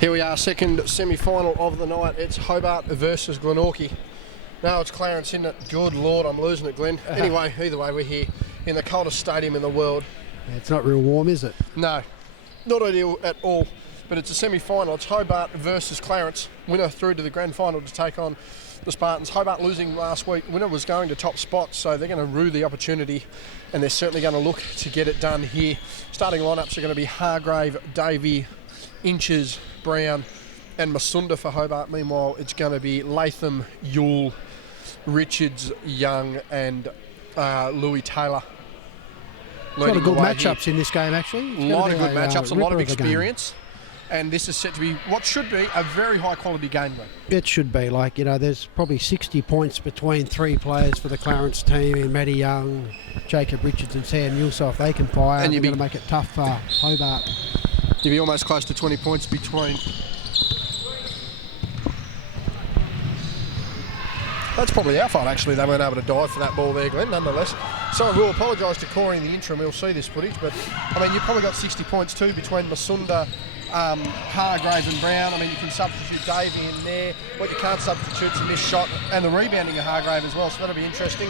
Here we are, second semi-final of the night. It's Hobart versus Glenorchy. No, it's Clarence, isn't it? Good Lord, I'm losing it, Glenn. Anyway, either way, we're here in the coldest stadium in the world. Yeah, it's not real warm, is it? No, not ideal at all. But it's a semi-final. It's Hobart versus Clarence. Winner through to the grand final to take on the Spartans. Hobart losing last week. Winner was going to top spot, so they're going to rue the opportunity, and they're certainly going to look to get it done here. Starting lineups are going to be Hargrave, Davey, Inches, Brown and Masunda for Hobart. Meanwhile, it's going to be Latham, Yule, Richards, Young and Louis Taylor. A lot of good matchups in this game, actually. A lot of good matchups, a lot of experience. And this is set to be what should be a very high quality game, though. It should be. Like, you know, there's probably 60 points between three players for the Clarence team, and Matty Young, Jacob Richards and Sam Newell. So if they can fire, they're going to make it tough for Hobart. You'd be almost close to 20 points between. That's probably our fault, actually. They weren't able to dive for that ball there, Glenn, nonetheless. So we'll apologise to Corey in the interim. We'll see this footage. But, I mean, you've probably got 60 points too between Masunda, Hargrave and Brown. I mean, you can substitute Davey in there. What you can't substitute is a missed shot and the rebounding of Hargrave as well. So that'll be interesting.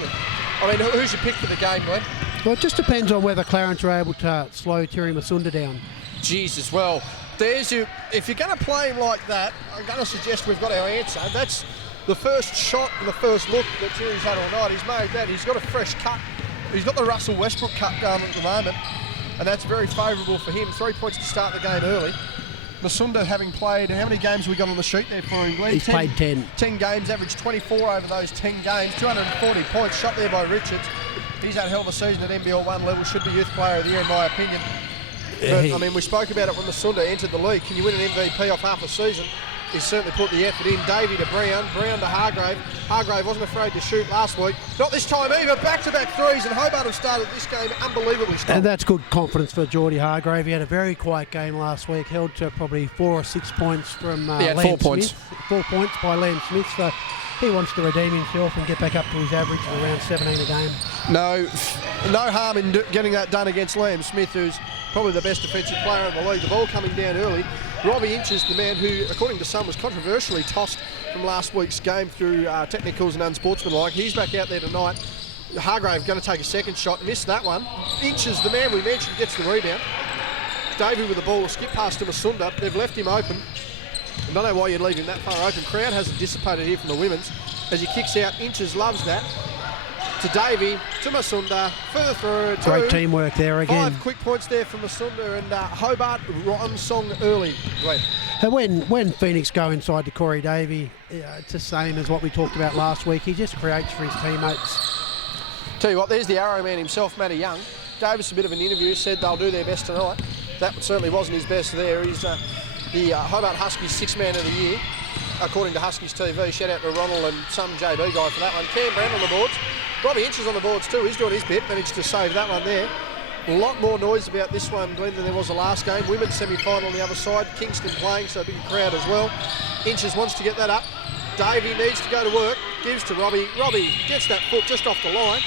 I mean, who's your pick for the game, Glenn? Well, it just depends on whether Clarence are able to slow Terry Masunda down. Jesus, well, there's you. If you're going to play him like that, I'm going to suggest we've got our answer. That's the first shot and the first look that Terry's had all night. He's made that. He's got a fresh cut. He's got the Russell Westbrook cut going at the moment, and that's very favourable for him. 3 points to start the game early. Masunda having played, how many games have we got on the sheet there for him, Glenn? He's played 10. 10 games, averaged 24 over those 10 games, 240 points, shot there by Richards. He's had a hell of a season at NBL 1 level, should be Youth Player of the Year in my opinion. But, I mean, we spoke about it when Masunda entered the league. Can you win an MVP off half a season? He's certainly put the effort in. Davey to Brown, Brown to Hargrave. Hargrave wasn't afraid to shoot last week. Not this time either. Back-to-back threes, and Hobart have started this game unbelievably strong. And that's good confidence for Geordie Hargrave. He had a very quiet game last week, held to probably 4 or 6 points from Liam 4 points. Smith. 4 points by Liam Smith. So he wants to redeem himself and get back up to his average of around 17 a game. No harm in getting that done against Liam Smith, who's probably the best defensive player in the league. The ball coming down early. Robbie Inches, the man who, according to some, was controversially tossed from last week's game through technicals and unsportsmanlike. He's back out there tonight. Hargrave going to take a second shot, missed that one. Inches, the man we mentioned, gets the rebound. Davey with the ball, skip past to Masunda. They've left him open. I don't know why you'd leave him that far open. Crowd hasn't dissipated here from the women's. As he kicks out, Inches loves that. To Davey, to Masunda, further through. Great teamwork there again. 5 quick points there from Masunda, and Hobart on song early. Glenn. And when Phoenix go inside to Corey Davey, it's the same as what we talked about last week. He just creates for his teammates. Tell you what, there's the arrow man himself, Matty Young. Gave us a bit of an interview, said they'll do their best tonight. That certainly wasn't his best there. He's the Hobart Huskies 6th man of the year, according to Huskies TV. Shout out to Ronald and some JB guy for that one. Cam Brown on the boards. Robbie Inches on the boards too. He's doing his bit. Managed to save that one there. A lot more noise about this one, Glenn, than there was the last game. Women's semi-final on the other side. Kingston playing, so a big crowd as well. Inches wants to get that up. Davey needs to go to work. Gives to Robbie. Robbie gets that foot just off the line.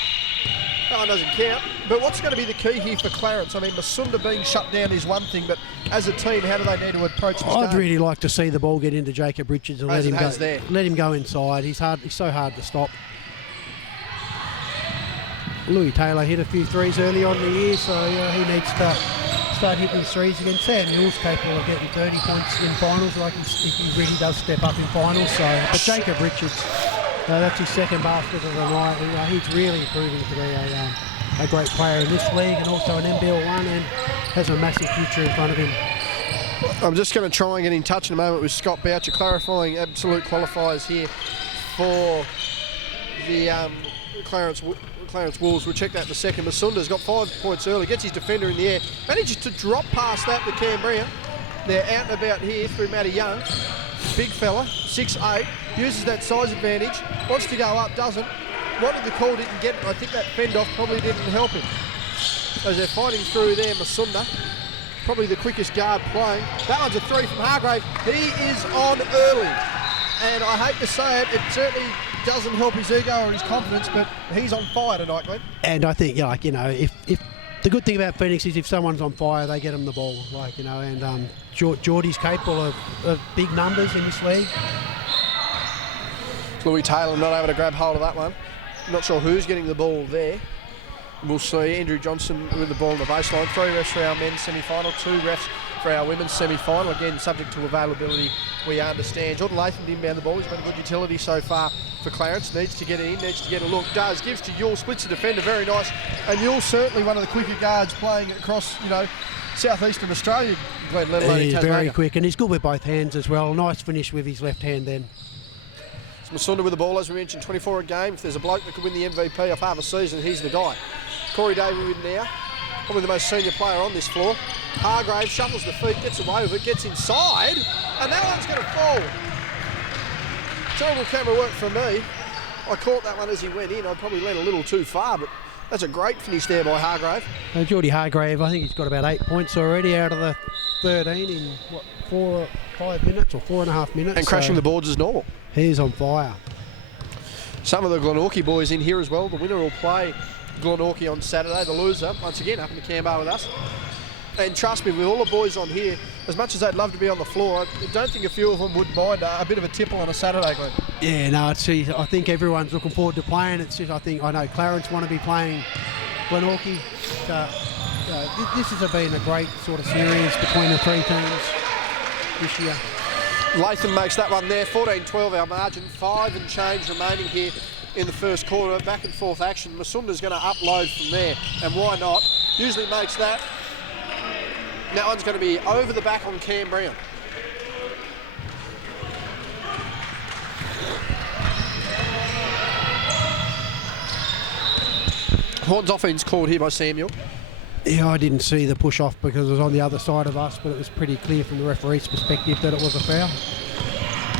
That one doesn't count. But what's going to be the key here for Clarence? I mean, Masunda being shut down is one thing, but as a team, how do they need to approach this I'd game? really like to see the ball get into Jacob Richards and let him go inside. He's so hard to stop. Louis Taylor hit a few threes early on in the year, so he needs to start hitting his threes again. Sam Newell's capable of getting 30 points in finals, like if he really does step up in finals. So, but Jacob Richards, that's his second basket of the night. He's really proving to be a great player in this league and also an NBL 1, and has a massive future in front of him. I'm just going to try and get in touch in a moment with Scott Boucher, clarifying absolute qualifiers here for the Clarence Wolves. We'll check that in a second. Masunda's got 5 points early, gets his defender in the air, manages to drop past that to Cam Brown. They're out and about here through Matty Young. Big fella, 6'8", uses that size advantage, wants to go up, doesn't. Wanted the call, didn't get it. I think that fend-off probably didn't help him. As they're fighting through there, Masunda, probably the quickest guard playing. That one's a 3 from Hargrave. He is on early. And I hate to say it, it certainly doesn't help his ego or his confidence, but he's on fire tonight, Glenn. And I think, if the good thing about Phoenix is if someone's on fire, they get them the ball, and Geordie's capable of big numbers in this league. Louis Taylor not able to grab hold of that one. Not sure who's getting the ball there. We'll see. Andrew Johnson with the ball on the baseline. 3 refs for our men's semi-final, 2 refs for our women's semi-final. Again, subject to availability, we understand. Jordan Latham did inbound the ball. He's been a good utility so far for Clarence. Needs to get it in, needs to get a look. Does. Gives to Yule, splits the defender, very nice. And Yule's certainly one of the quicker guards playing across, southeastern Australia, Glenn, let alone He's Tasmania. very quick, and he's good with both hands as well. Nice finish with his left hand then. Masunda with the ball, as we mentioned, 24 a game. If there's a bloke that could win the MVP of half a season, he's the guy. Corey Davey with now, probably the most senior player on this floor. Hargrave shuffles the feet, gets away with it, gets inside, and that one's going to fall. Terrible camera work from me. I caught that one as he went in. I probably went a little too far, but that's a great finish there by Hargrave. Geordie Hargrave, I think he's got about 8 points already out of the 13 in, 4 or 5 minutes or 4.5 minutes. And crashing the boards as normal. He's on fire. Some of the Glenorchy boys in here as well. The winner will play Glenorchy on Saturday. The loser, once again, up in the Canberra with us. And trust me, with all the boys on here, as much as they'd love to be on the floor, I don't think a few of them would mind a bit of a tipple on a Saturday, Glenn. Yeah, no, I think everyone's looking forward to playing. It's just, I know Clarence want to be playing Glenorchy. This has been a great sort of series between the 3 teams this year. Latham makes that one there, 14-12 our margin, 5 and change remaining here in the first quarter. Back and forth action. Masunda's going to upload from there, and why not? Usually makes that. That one's going to be over the back on Cam Brown. Horns offense called here by Samuel. Yeah, I didn't see the push off because it was on the other side of us, but it was pretty clear from the referee's perspective that it was a foul.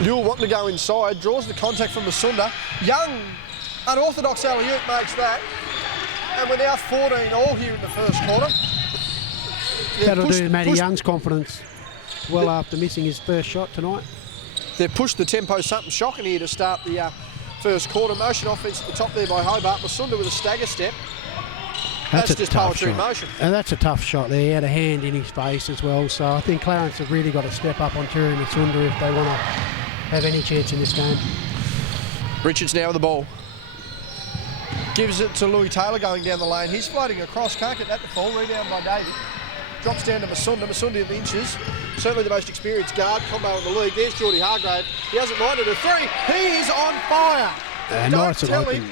Newell wanting to go inside, draws the contact from Masunda. Young, unorthodox alley-oop makes that. And we're now 14 all here in the first quarter. That'll do Matty Young's confidence well after missing his first shot tonight. They've pushed the tempo something shocking here to start the first quarter. Motion offense at the top there by Hobart. Masunda with a stagger step. That's just poetry in motion. And that's a tough shot there. He had a hand in his face as well. So I think Clarence have really got to step up on Terry Masunda if they want to have any chance in this game. Richards now with the ball. Gives it to Louis Taylor going down the lane. He's floating across. Can't get that to fall. Rebound by David. Drops down to Masunda. Masunda in the inches. Certainly the most experienced guard combo in the league. There's Geordie Hargrave. He hasn't minded a 3. He's on fire. Nice and open.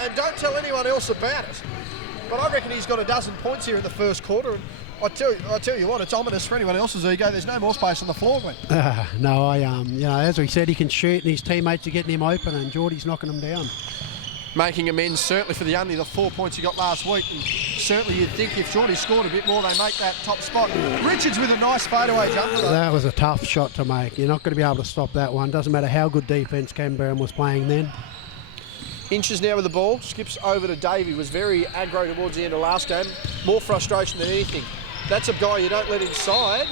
And don't tell anyone else about it. But I reckon he's got a dozen points here in the first quarter. And I tell you what, it's ominous for anyone else's ego. There's no more space on the floor, Glenn. No, as we said, he can shoot, and his teammates are getting him open, and Geordie's knocking him down. Making amends certainly for only the 4 points he got last week. And certainly you'd think if Geordie scored a bit more, they make that top spot. Richards with a nice fadeaway jumper. That was a tough shot to make. You're not going to be able to stop that one. Doesn't matter how good defence Canberra was playing then. Inches now with the ball, skips over to Davey, was very aggro towards the end of last game. More frustration than anything. That's a guy you don't let inside,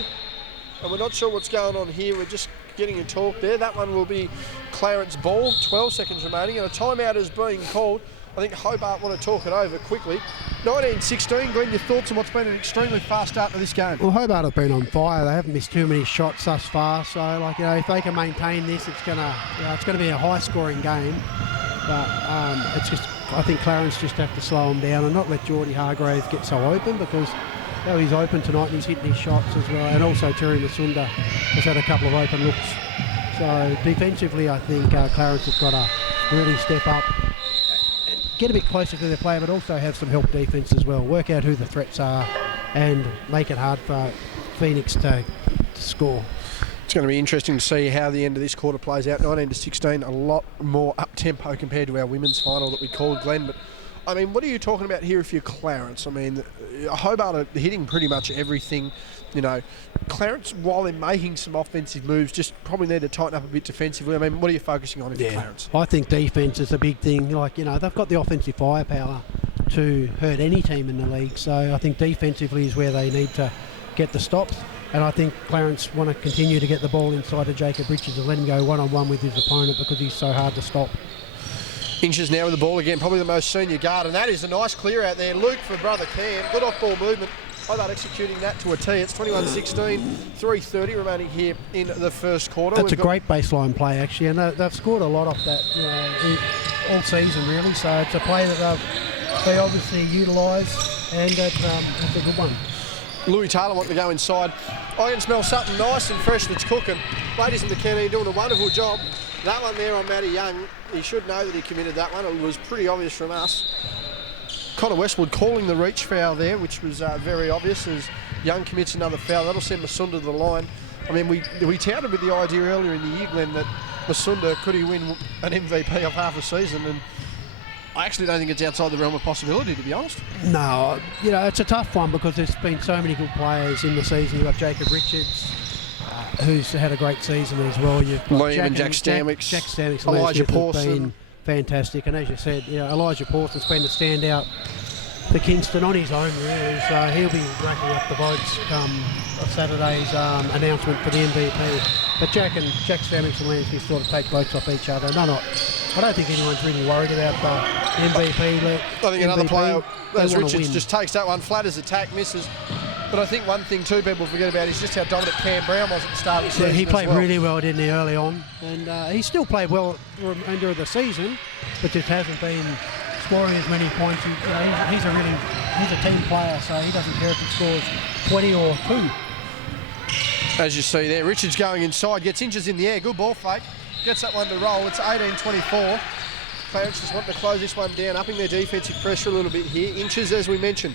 and we're not sure what's going on here. We're just getting a talk there. That one will be Clarence ball, 12 seconds remaining, and a timeout is being called. I think Hobart want to talk it over quickly. 19-16, Glenn, your thoughts on what's been an extremely fast start to this game? Well, Hobart have been on fire. They haven't missed too many shots thus far, so if they can maintain this, it's gonna be a high-scoring game. But I think Clarence just have to slow him down and not let Geordie Hargrave get so open, because he's open tonight and he's hitting his shots as well. And also Terry Masunda has had a couple of open looks. So defensively, I think Clarence have got to really step up, get a bit closer to their player, but also have some help defence as well. Work out who the threats are and make it hard for Phoenix to score. It's going to be interesting to see how the end of this quarter plays out. 19-16, a lot more up-tempo compared to our women's final that we called, Glenn. But, I mean, what are you talking about here if you're Clarence? I mean, Hobart are hitting pretty much everything. Clarence, while they're making some offensive moves, just probably need to tighten up a bit defensively. I mean, what are you focusing on if you're Clarence? I think defence is a big thing. They've got the offensive firepower to hurt any team in the league. So I think defensively is where they need to get the stops. And I think Clarence want to continue to get the ball inside of Jacob Richards and let him go one-on-one with his opponent because he's so hard to stop. Inches now with the ball again, probably the most senior guard, and that is a nice clear out there. Luke for brother Cam, good off-ball movement. Hobart executing that to a tee. It's 21-16, 3:30 remaining here in the first quarter. That's a great baseline play, actually, and they've scored a lot off that all season, really. So it's a play that they obviously utilise, and it's a good one. Louis Taylor wanting to go inside. I can smell something nice and fresh that's cooking. Ladies in the canteen doing a wonderful job. That one there on Matty Young, he should know that he committed that one. It was pretty obvious from us. Connor Westwood calling the reach foul there, which was very obvious as Young commits another foul. That'll send Masunda to the line. I mean, we touted with the idea earlier in the year, Glenn, that Masunda could he win an MVP of half a season, and I actually don't think it's outside the realm of possibility, to be honest. No, it's a tough one because there's been so many good players in the season. You've got Jacob Richards, who's had a great season as well. You've got Liam and Jack Stanwicks. Jack Stanwicks, Elijah Pawson. Fantastic, and as you said, Elijah Pawson's been the standout for Kingston on his own, really. So he'll be racking up the votes come Saturday's announcement for the MVP. But Jack Stanwicks and Lansky sort of take votes off each other. I don't think anyone's really worried about the MVP. I think another player, as Richards, just takes that one flat as attack, misses. But I think one thing too people forget about is just how dominant Cam Brown was at the start of the season. Yeah, he played really well, didn't he, early on? And he still played well for the remainder of the season, but just hasn't been scoring as many points. He's a team player, so he doesn't care if he scores 20 or 2. As you see there, Richards going inside, gets inches in the air, good ball fake, gets that one to roll. It's 18-24. Clarence just want to close this one down, upping their defensive pressure a little bit here. Inches, as we mentioned,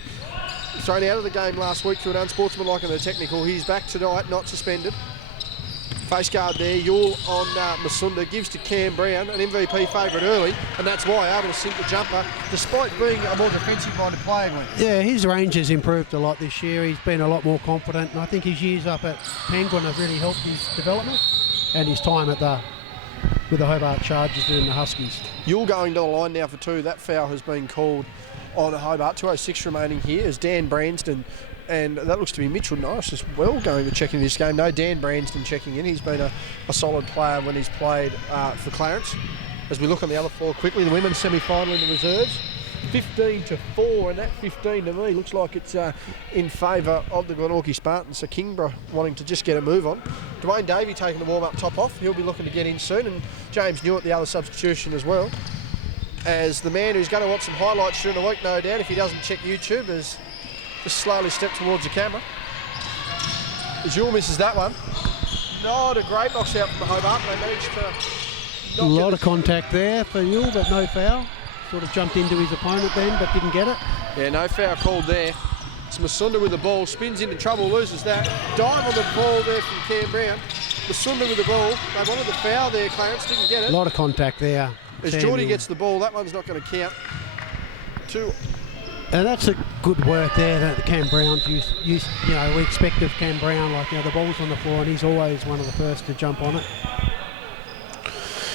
thrown out of the game last week through an unsportsmanlike and a technical. He's back tonight, not suspended. Face guard there, Yule on Masunda, gives to Cam Brown, an MVP favourite early, and that's why able to sink the jumper, despite being a more defensive-minded player. Yeah, his range has improved a lot this year. He's been a lot more confident, and I think his years up at Penguin have really helped his development and his time with the Hobart Chargers and the Huskies. Yule going to the line now for 2. That foul has been called on Hobart. 2:06 remaining here as Dan Branston, and that looks to be Mitchell Norris as well going to check in this game. No, Dan Branston checking in. He's been a solid player when he's played for Clarence. As we look on the other floor quickly, the women's semi-final in the reserves, 15-4, and that 15 to me looks like it's in favour of the Glenorchy Spartans. So Kingborough wanting to just get a move on. Dwayne Davey taking the warm-up top off. He'll be looking to get in soon, and James Newitt, the other substitution as well, as the man who's going to want some highlights during the week, no doubt, if he doesn't check YouTube, has just slowly stepped towards the camera. Azul misses that one. Not a great box out from the Hobart. They managed to... A lot of contact there for Yule, but no foul. Sort of jumped into his opponent then, but didn't get it. Yeah, no foul called there. It's Masunda with the ball, spins into trouble, loses that. Dive on the ball there from Cam Brown. Masunda with the ball. They wanted the foul there, Clarence, didn't get it. A lot of contact there. As Geordie gets the ball, that one's not going to count. 2. And that's a good work there that Cam Brown's used. We expect of Cam Brown, the ball's on the floor and he's always one of the first to jump on it.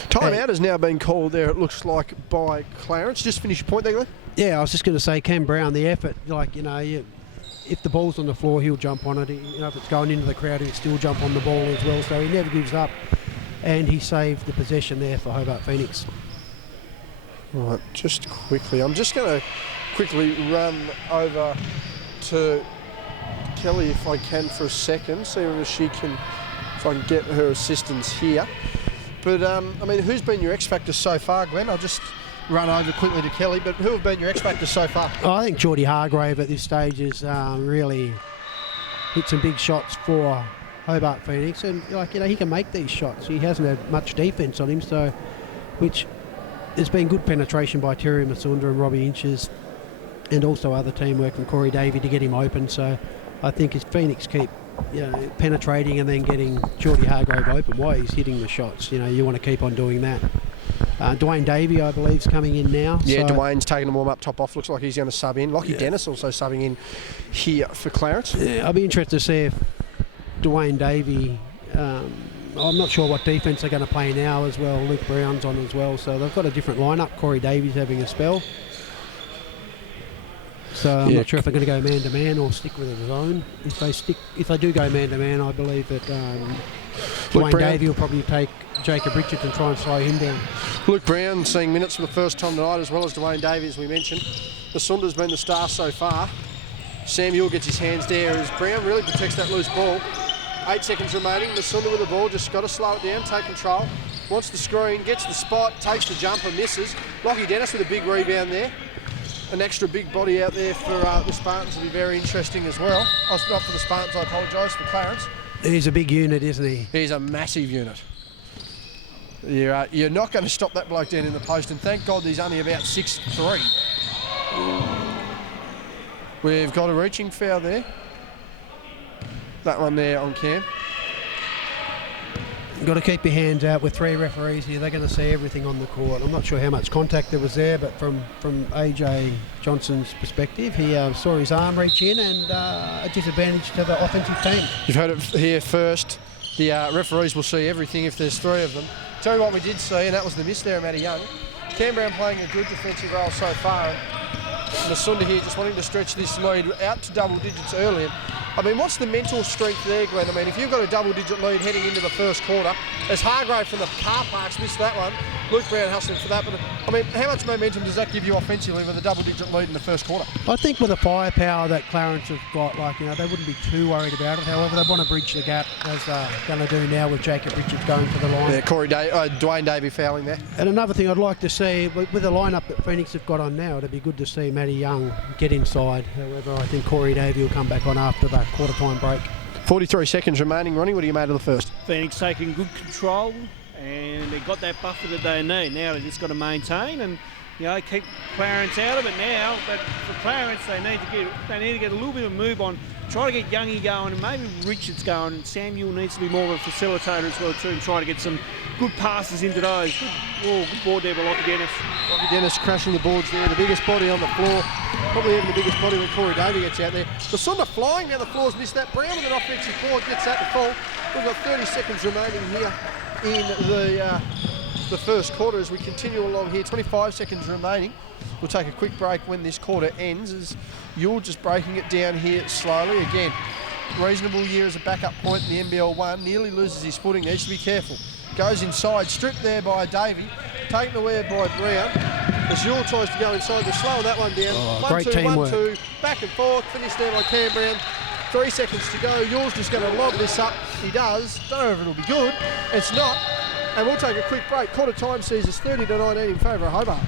Time out has now been called there, it looks like, by Clarence. Just finish your point there, Glenn. Yeah, I was just going to say, Cam Brown, the effort, if the ball's on the floor, he'll jump on it. If it's going into the crowd, he'll still jump on the ball as well. So he never gives up. And he saved the possession there for Hobart Phoenix. Right, just quickly, I'm just going to quickly run over to Kelly if I can for a second, see if I can get her assistance here. But, who's been your X Factor so far, Glenn? I'll just run over quickly to Kelly, but who have been your X Factor so far? I think Geordie Hargrave at this stage has really hit some big shots for Hobart Phoenix, and he can make these shots. He hasn't had much defence on him, which there's been good penetration by Terry Masunda and Robbie Inches, and also other teamwork from Corey Davey to get him open. So I think if Phoenix keep penetrating and then getting Geordie Hargrave open while he's hitting the shots, you want to keep on doing that. Dwayne Davey, I believe, is coming in now. Yeah, so Dwayne's taking the warm-up top off. Looks like he's going to sub in. Lockie Dennis also subbing in here for Clarence. Yeah, I'll be interested to see if Dwayne Davey... I'm not sure what defence they're going to play now as well. Luke Brown's on as well, so they've got a different lineup. Corey Davies having a spell. So I'm not sure if they're going to go man-to-man or stick with a zone. If they do go man-to-man, I believe that Dwayne Brown. Davey will probably take Jacob Richards and try and slow him down. Luke Brown seeing minutes for the first time tonight, as well as Dwayne Davey, as we mentioned. Masunda's been the star so far. Sam Ewell gets his hands there as Brown really protects that loose ball. 8 seconds remaining. Masunda with the ball, just got to slow it down, take control. Wants the screen, gets the spot, takes the jumper, misses. Lockie Dennis with a big rebound there. An extra big body out there for the Spartans will be very interesting as well. Oh, not for the Spartans, I apologise, for Clarence. He's a big unit, isn't he? He's a massive unit. You're not going to stop that bloke down in the post, and thank God he's only about 6'3". We've got a reaching foul there. That one there on Cam. You've got to keep your hands out with 3 referees here. They're going to see everything on the court. I'm not sure how much contact there was there, but from AJ Johnson's perspective, he saw his arm reach in and a disadvantage to the offensive team. You've heard it here first. The referees will see everything if there's 3 of them. Tell you what we did see, and that was the miss there of Matty Young. Cam Brown playing a good defensive role so far. Masunda here just wanting to stretch this lead out to double digits early. I mean, what's the mental strength there, Glenn? I mean, if you've got a double-digit lead heading into the first quarter, as Hargrave from the car parks missed that one, Luke Brown hustling for that. But, I mean, how much momentum does that give you offensively with a double-digit lead in the first quarter? I think with the firepower that Clarence have got, they wouldn't be too worried about it. However, they want to bridge the gap, as they're going to do now with Jacob Richards going to the line. Yeah, Dwayne Davey fouling there. And another thing I'd like to see, with the lineup that Phoenix have got on now, it'd be good to see Matty Young get inside. However, I think Corey Davey will come back on after that quarter-time break. 43 seconds remaining. Ronnie, what do you made of the first? Phoenix taking good control, and they got that buffer that they need. Now they just got to maintain and keep Clarence out of it now. But for Clarence, they need to get a little bit of move on. Try to get Youngie going and maybe Richards going. And Samuel needs to be more of a facilitator as well too, and try to get some good passes into those. Good board there by Lockie Dennis. Lockie Dennis crashing the boards there. The biggest body on the floor. Probably even the biggest body when Corey Davey gets out there. Masunda flying down the floor's missed that. Brown with an offensive board gets that to fall. We've got 30 seconds remaining here in the first quarter as we continue along here. 25 seconds remaining. We'll take a quick break when this quarter ends as you're just breaking it down here slowly. Again, reasonable year as a backup point in the NBL 1. Nearly loses his footing. Needs to be careful. Goes inside. Stripped there by Davey. Taken away by Brown. As Yule tries to go inside, they're slowing that one down. Great teamwork. 1-2, back and forth. Finished there by Cam Brown. 3 seconds to go. Yule's just going to lob this up. He does. Don't know if it'll be good. It's not. And we'll take a quick break. Quarter time sees us 30-19 in favour of Hobart.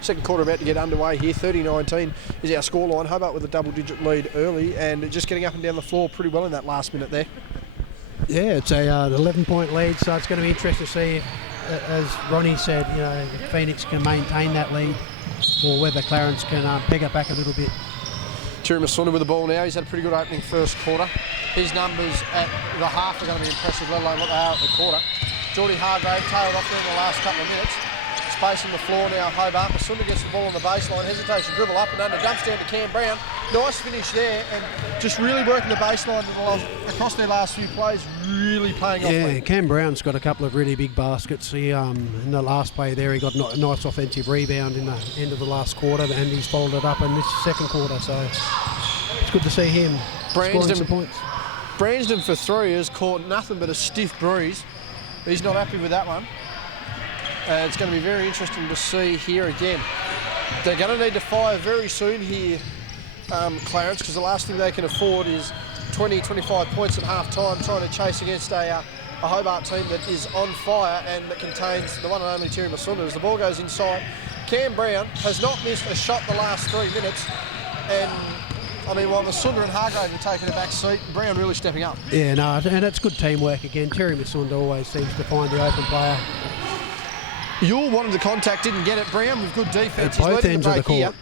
Second quarter about to get underway here. 30-19 is our scoreline. Hobart with a double-digit lead early and just getting up and down the floor pretty well in that last minute there. Yeah, it's an 11-point lead, so it's going to be interesting to see, as Ronnie said, if Phoenix can maintain that lead or whether Clarence can peg it back a little bit. Terry Masunda with the ball now. He's had a pretty good opening first quarter. His numbers at the half are going to be impressive, let alone what they are at the quarter. Geordie Hargrave tailed off there in the last couple of minutes. Space on the floor now, Hobart. Masunda gets the ball on the baseline, hesitation, dribble up and under, jumps down to Cam Brown. Nice finish there, and just really working the baseline across their last few plays, really paying off. Yeah, Cam Brown's got a couple of really big baskets. He in the last play there, he got a nice offensive rebound in the end of the last quarter, and he's followed it up in this second quarter, so it's good to see him scoring some points. Bransden for 3 has caught nothing but a stiff breeze. He's not happy with that one. It's going to be very interesting to see here again. They're going to need to fire very soon here, Clarence, because the last thing they can afford is 20-25 points at half-time trying to chase against a Hobart team that is on fire and that contains the one and only Terry Masunda. As the ball goes inside, Cam Brown has not missed a shot the last 3 minutes, and I mean, while Masunda and Hargrave are taking a back seat, Brown really stepping up. Yeah, no, and it's good teamwork again. Terry Masunda always seems to find the open player. Yule wanted the contact, didn't get it. Brown with good defence. At both ends of the court. Here.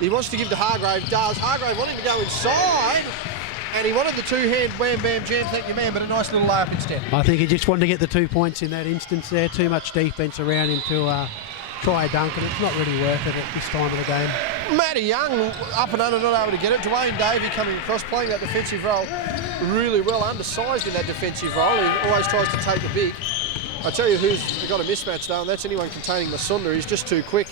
He wants to give to Hargrave, does. Hargrave wanting to go inside, and he wanted the two-hand wham-bam jam, thank you, man, but a nice little layup instead. I think he just wanted to get the 2 points in that instance there. Too much defence around him to try a dunk, and it's not really worth it at this time of the game. Matty Young up and under, not able to get it. Dwayne Davey coming across, playing that defensive role really well, undersized in that defensive role. He always tries to take the big. I tell you who's got a mismatch though, and that's anyone containing Masunda. He's just too quick.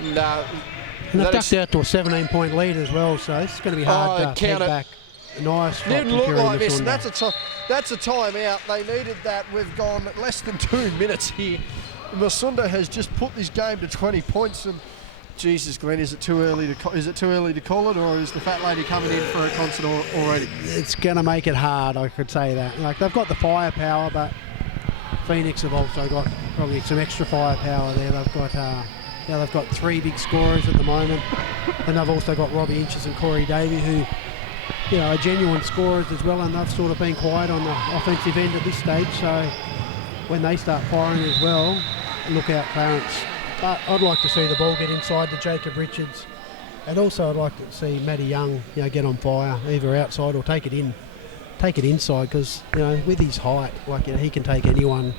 And they've ducked out to a 17-point lead as well, so it's going to be hard to get back. Nice. Didn't look like this, and that's That's a timeout. They needed that. We've gone less than 2 minutes here. Masunda has just put this game to 20 points, and Jesus, Glenn, is it too early to call it, or is the fat lady coming in for a concert already? It's going to make it hard, I could say that. Like, they've got the firepower, but Phoenix have also got probably some extra firepower there. They've got 3 big scorers at the moment, and they've also got Robbie Inches and Corey Davey, who, you know, are genuine scorers as well, and they've sort of been quiet on the offensive end at this stage. So when they start firing as well, look out, Clarence. But I'd like to see the ball get inside to Jacob Richards, and also I'd like to see Matty Young, you know, get on fire, either outside or take it inside, because, you know, with his height, like, you know, he can take anyone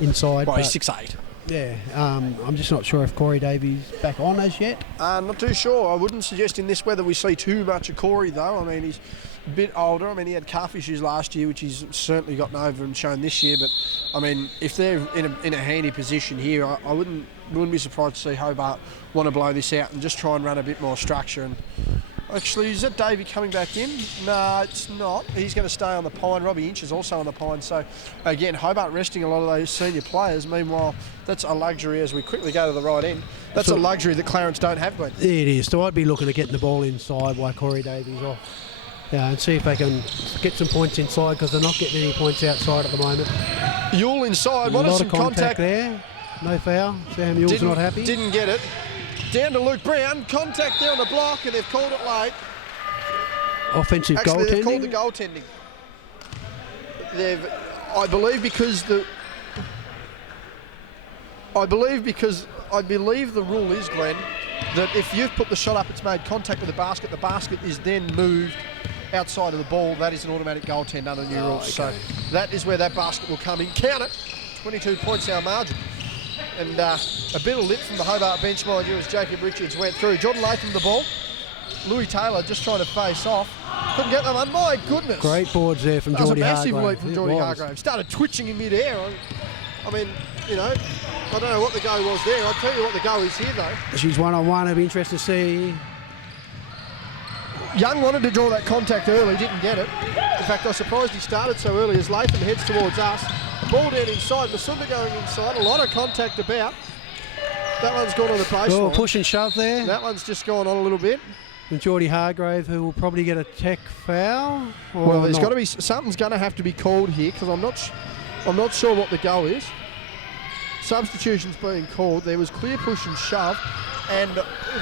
inside. Well, he's 6'8". Yeah, I'm just not sure if Corey Davies back on as yet. Not too sure. I wouldn't suggest in this weather we see too much of Corey, though. I mean, he's a bit older. I mean, he had calf issues last year, which he's certainly gotten over and shown this year. But I mean, if they're in a handy position here, I wouldn't be surprised to see Hobart want to blow this out and just try and run a bit more structure. And actually, is that Davey coming back in? No, it's not. He's going to stay on the pine. Robbie Inch is also on the pine. So, again, Hobart resting a lot of those senior players. Meanwhile, that's a luxury as we quickly go to the right end. That's a luxury that Clarence don't have, Glenn. It is. So I'd be looking at getting the ball inside while Corey Davies off. Yeah, and see if they can get some points inside, because they're not getting any points outside at the moment. Yule inside. A lot of contact there. No foul. Sam Yule's not happy. Didn't get it. Down to Luke Brown, contact there on the block, and they've called it late. Offensive goaltending. Actually, they've called the goaltending. I believe the rule is, Glenn, that if you've put the shot up, it's made contact with the basket is then moved outside of the ball, that is an automatic goaltend under the new rules. Okay. So that is where that basket will come in. Count it. 22 points our margin. And a bit of lip from the Hobart bench, mind you, as Jacob Richards went through. Jordan Latham the ball. Louis Taylor just trying to face off. Couldn't get them on. My goodness. Great boards there from Geordie Hargrave. That was a massive leap from Geordie Hargrave. Started twitching in mid-air. I mean, you know, I don't know what the go was there. I'll tell you what the go is here, though. She's one-on-one. It'll be interesting to see. Young wanted to draw that contact early, didn't get it. In fact, I was surprised he started so early as Latham heads towards us. Ball down inside, Masunda going inside, a lot of contact about. That one's gone on the baseline. Oh, push and shove there. That one's just gone on a little bit. And Geordie Hargrave, who will probably get a tech foul. Well, there's got to be something's going to have to be called here, because I'm not sure what the go is. Substitutions being called. There was clear push and shove, and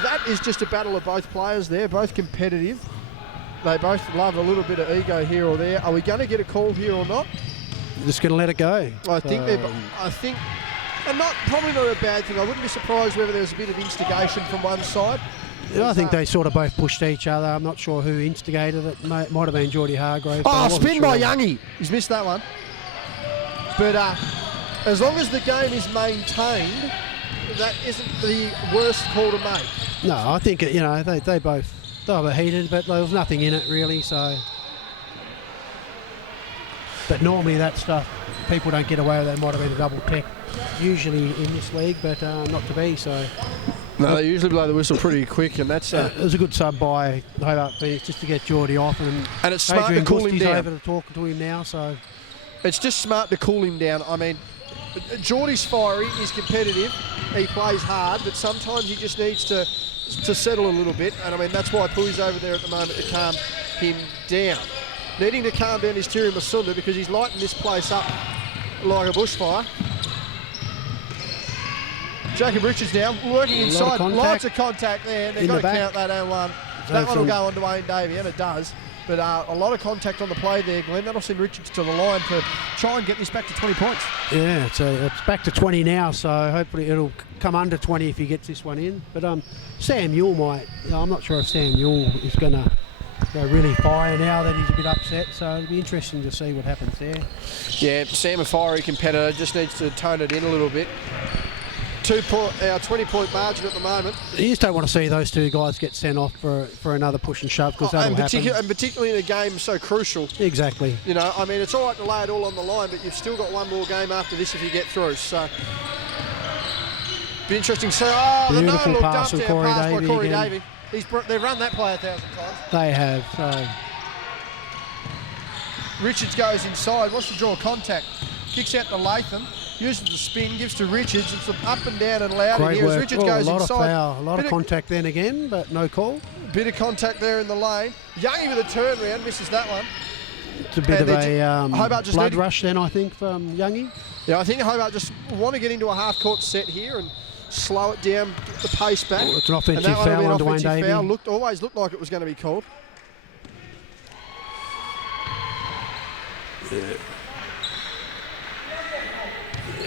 that is just a battle of both players there, both competitive. They both love a little bit of ego here or there. Are we going to get a call here or not? Just going to let it go. I think, and probably not a bad thing. I wouldn't be surprised whether there was a bit of instigation from one side. Yeah, I think they sort of both pushed each other. I'm not sure who instigated it. Might have been Geordie Hargrave. Oh, spin by Youngie. He's missed that one. But as long as the game is maintained, that isn't the worst call to make. No, I think, you know, they were heated, but there was nothing in it really, so. But normally that stuff, people don't get away with that. It might have been a double tech usually in this league, but not to be, so. No, they usually blow the whistle pretty quick, and that's... it was a good sub by Hobart Phoenix just to get Geordie off, and it's smart Adrian to cool him down. over to talk to him now, so. It's just smart to cool him down. I mean, Geordie's fiery, he's competitive, he plays hard, but sometimes he just needs to settle a little bit, and I mean, that's why Pui's over there at the moment to calm him down. Needing to calm down is Terry Masunda, because he's lighting this place up like a bushfire. Jacob Richards now working inside. Lots of contact there. They've got to count that and one. That one will go on to Wayne Davey, and it does. But a lot of contact on the play there, Glenn. That'll send Richards to the line to try and get this back to 20 points. Yeah, it's back to 20 now, so hopefully it'll come under 20 if he gets this one in. But Sam Yule might. I'm not sure if Sam Yule is going to really fire now that he's a bit upset, so it'll be interesting to see what happens there. Yeah, Sam, a fiery competitor, just needs to tone it in a little bit. Our 20-point margin at the moment. You just don't want to see those two guys get sent off for another push and shove, because that'll happen. And particularly in a game so crucial. Exactly. You know, I mean, it's all right to lay it all on the line, but you've still got one more game after this if you get through. So, be interesting. So, the no-look dump down pass by Corey Davey. They've run that play 1,000 times. They have. So. Richards goes inside, wants to draw contact. Kicks out to Latham, uses the spin, gives to Richards. It's up and down and loud in Great here as work. Richards goes a lot inside. Of foul, a lot of contact then again, but no call. Bit of contact there in the lane. Youngie with a turnaround, misses that one. It's a bit of a blood rush then, I think, from Youngie. Yeah, I think Hobart just want to get into a half-court set here and slow it down, get the pace back. Oh, it's an offensive and that foul on Dwayne offensive foul. Davey. Always looked like it was going to be called.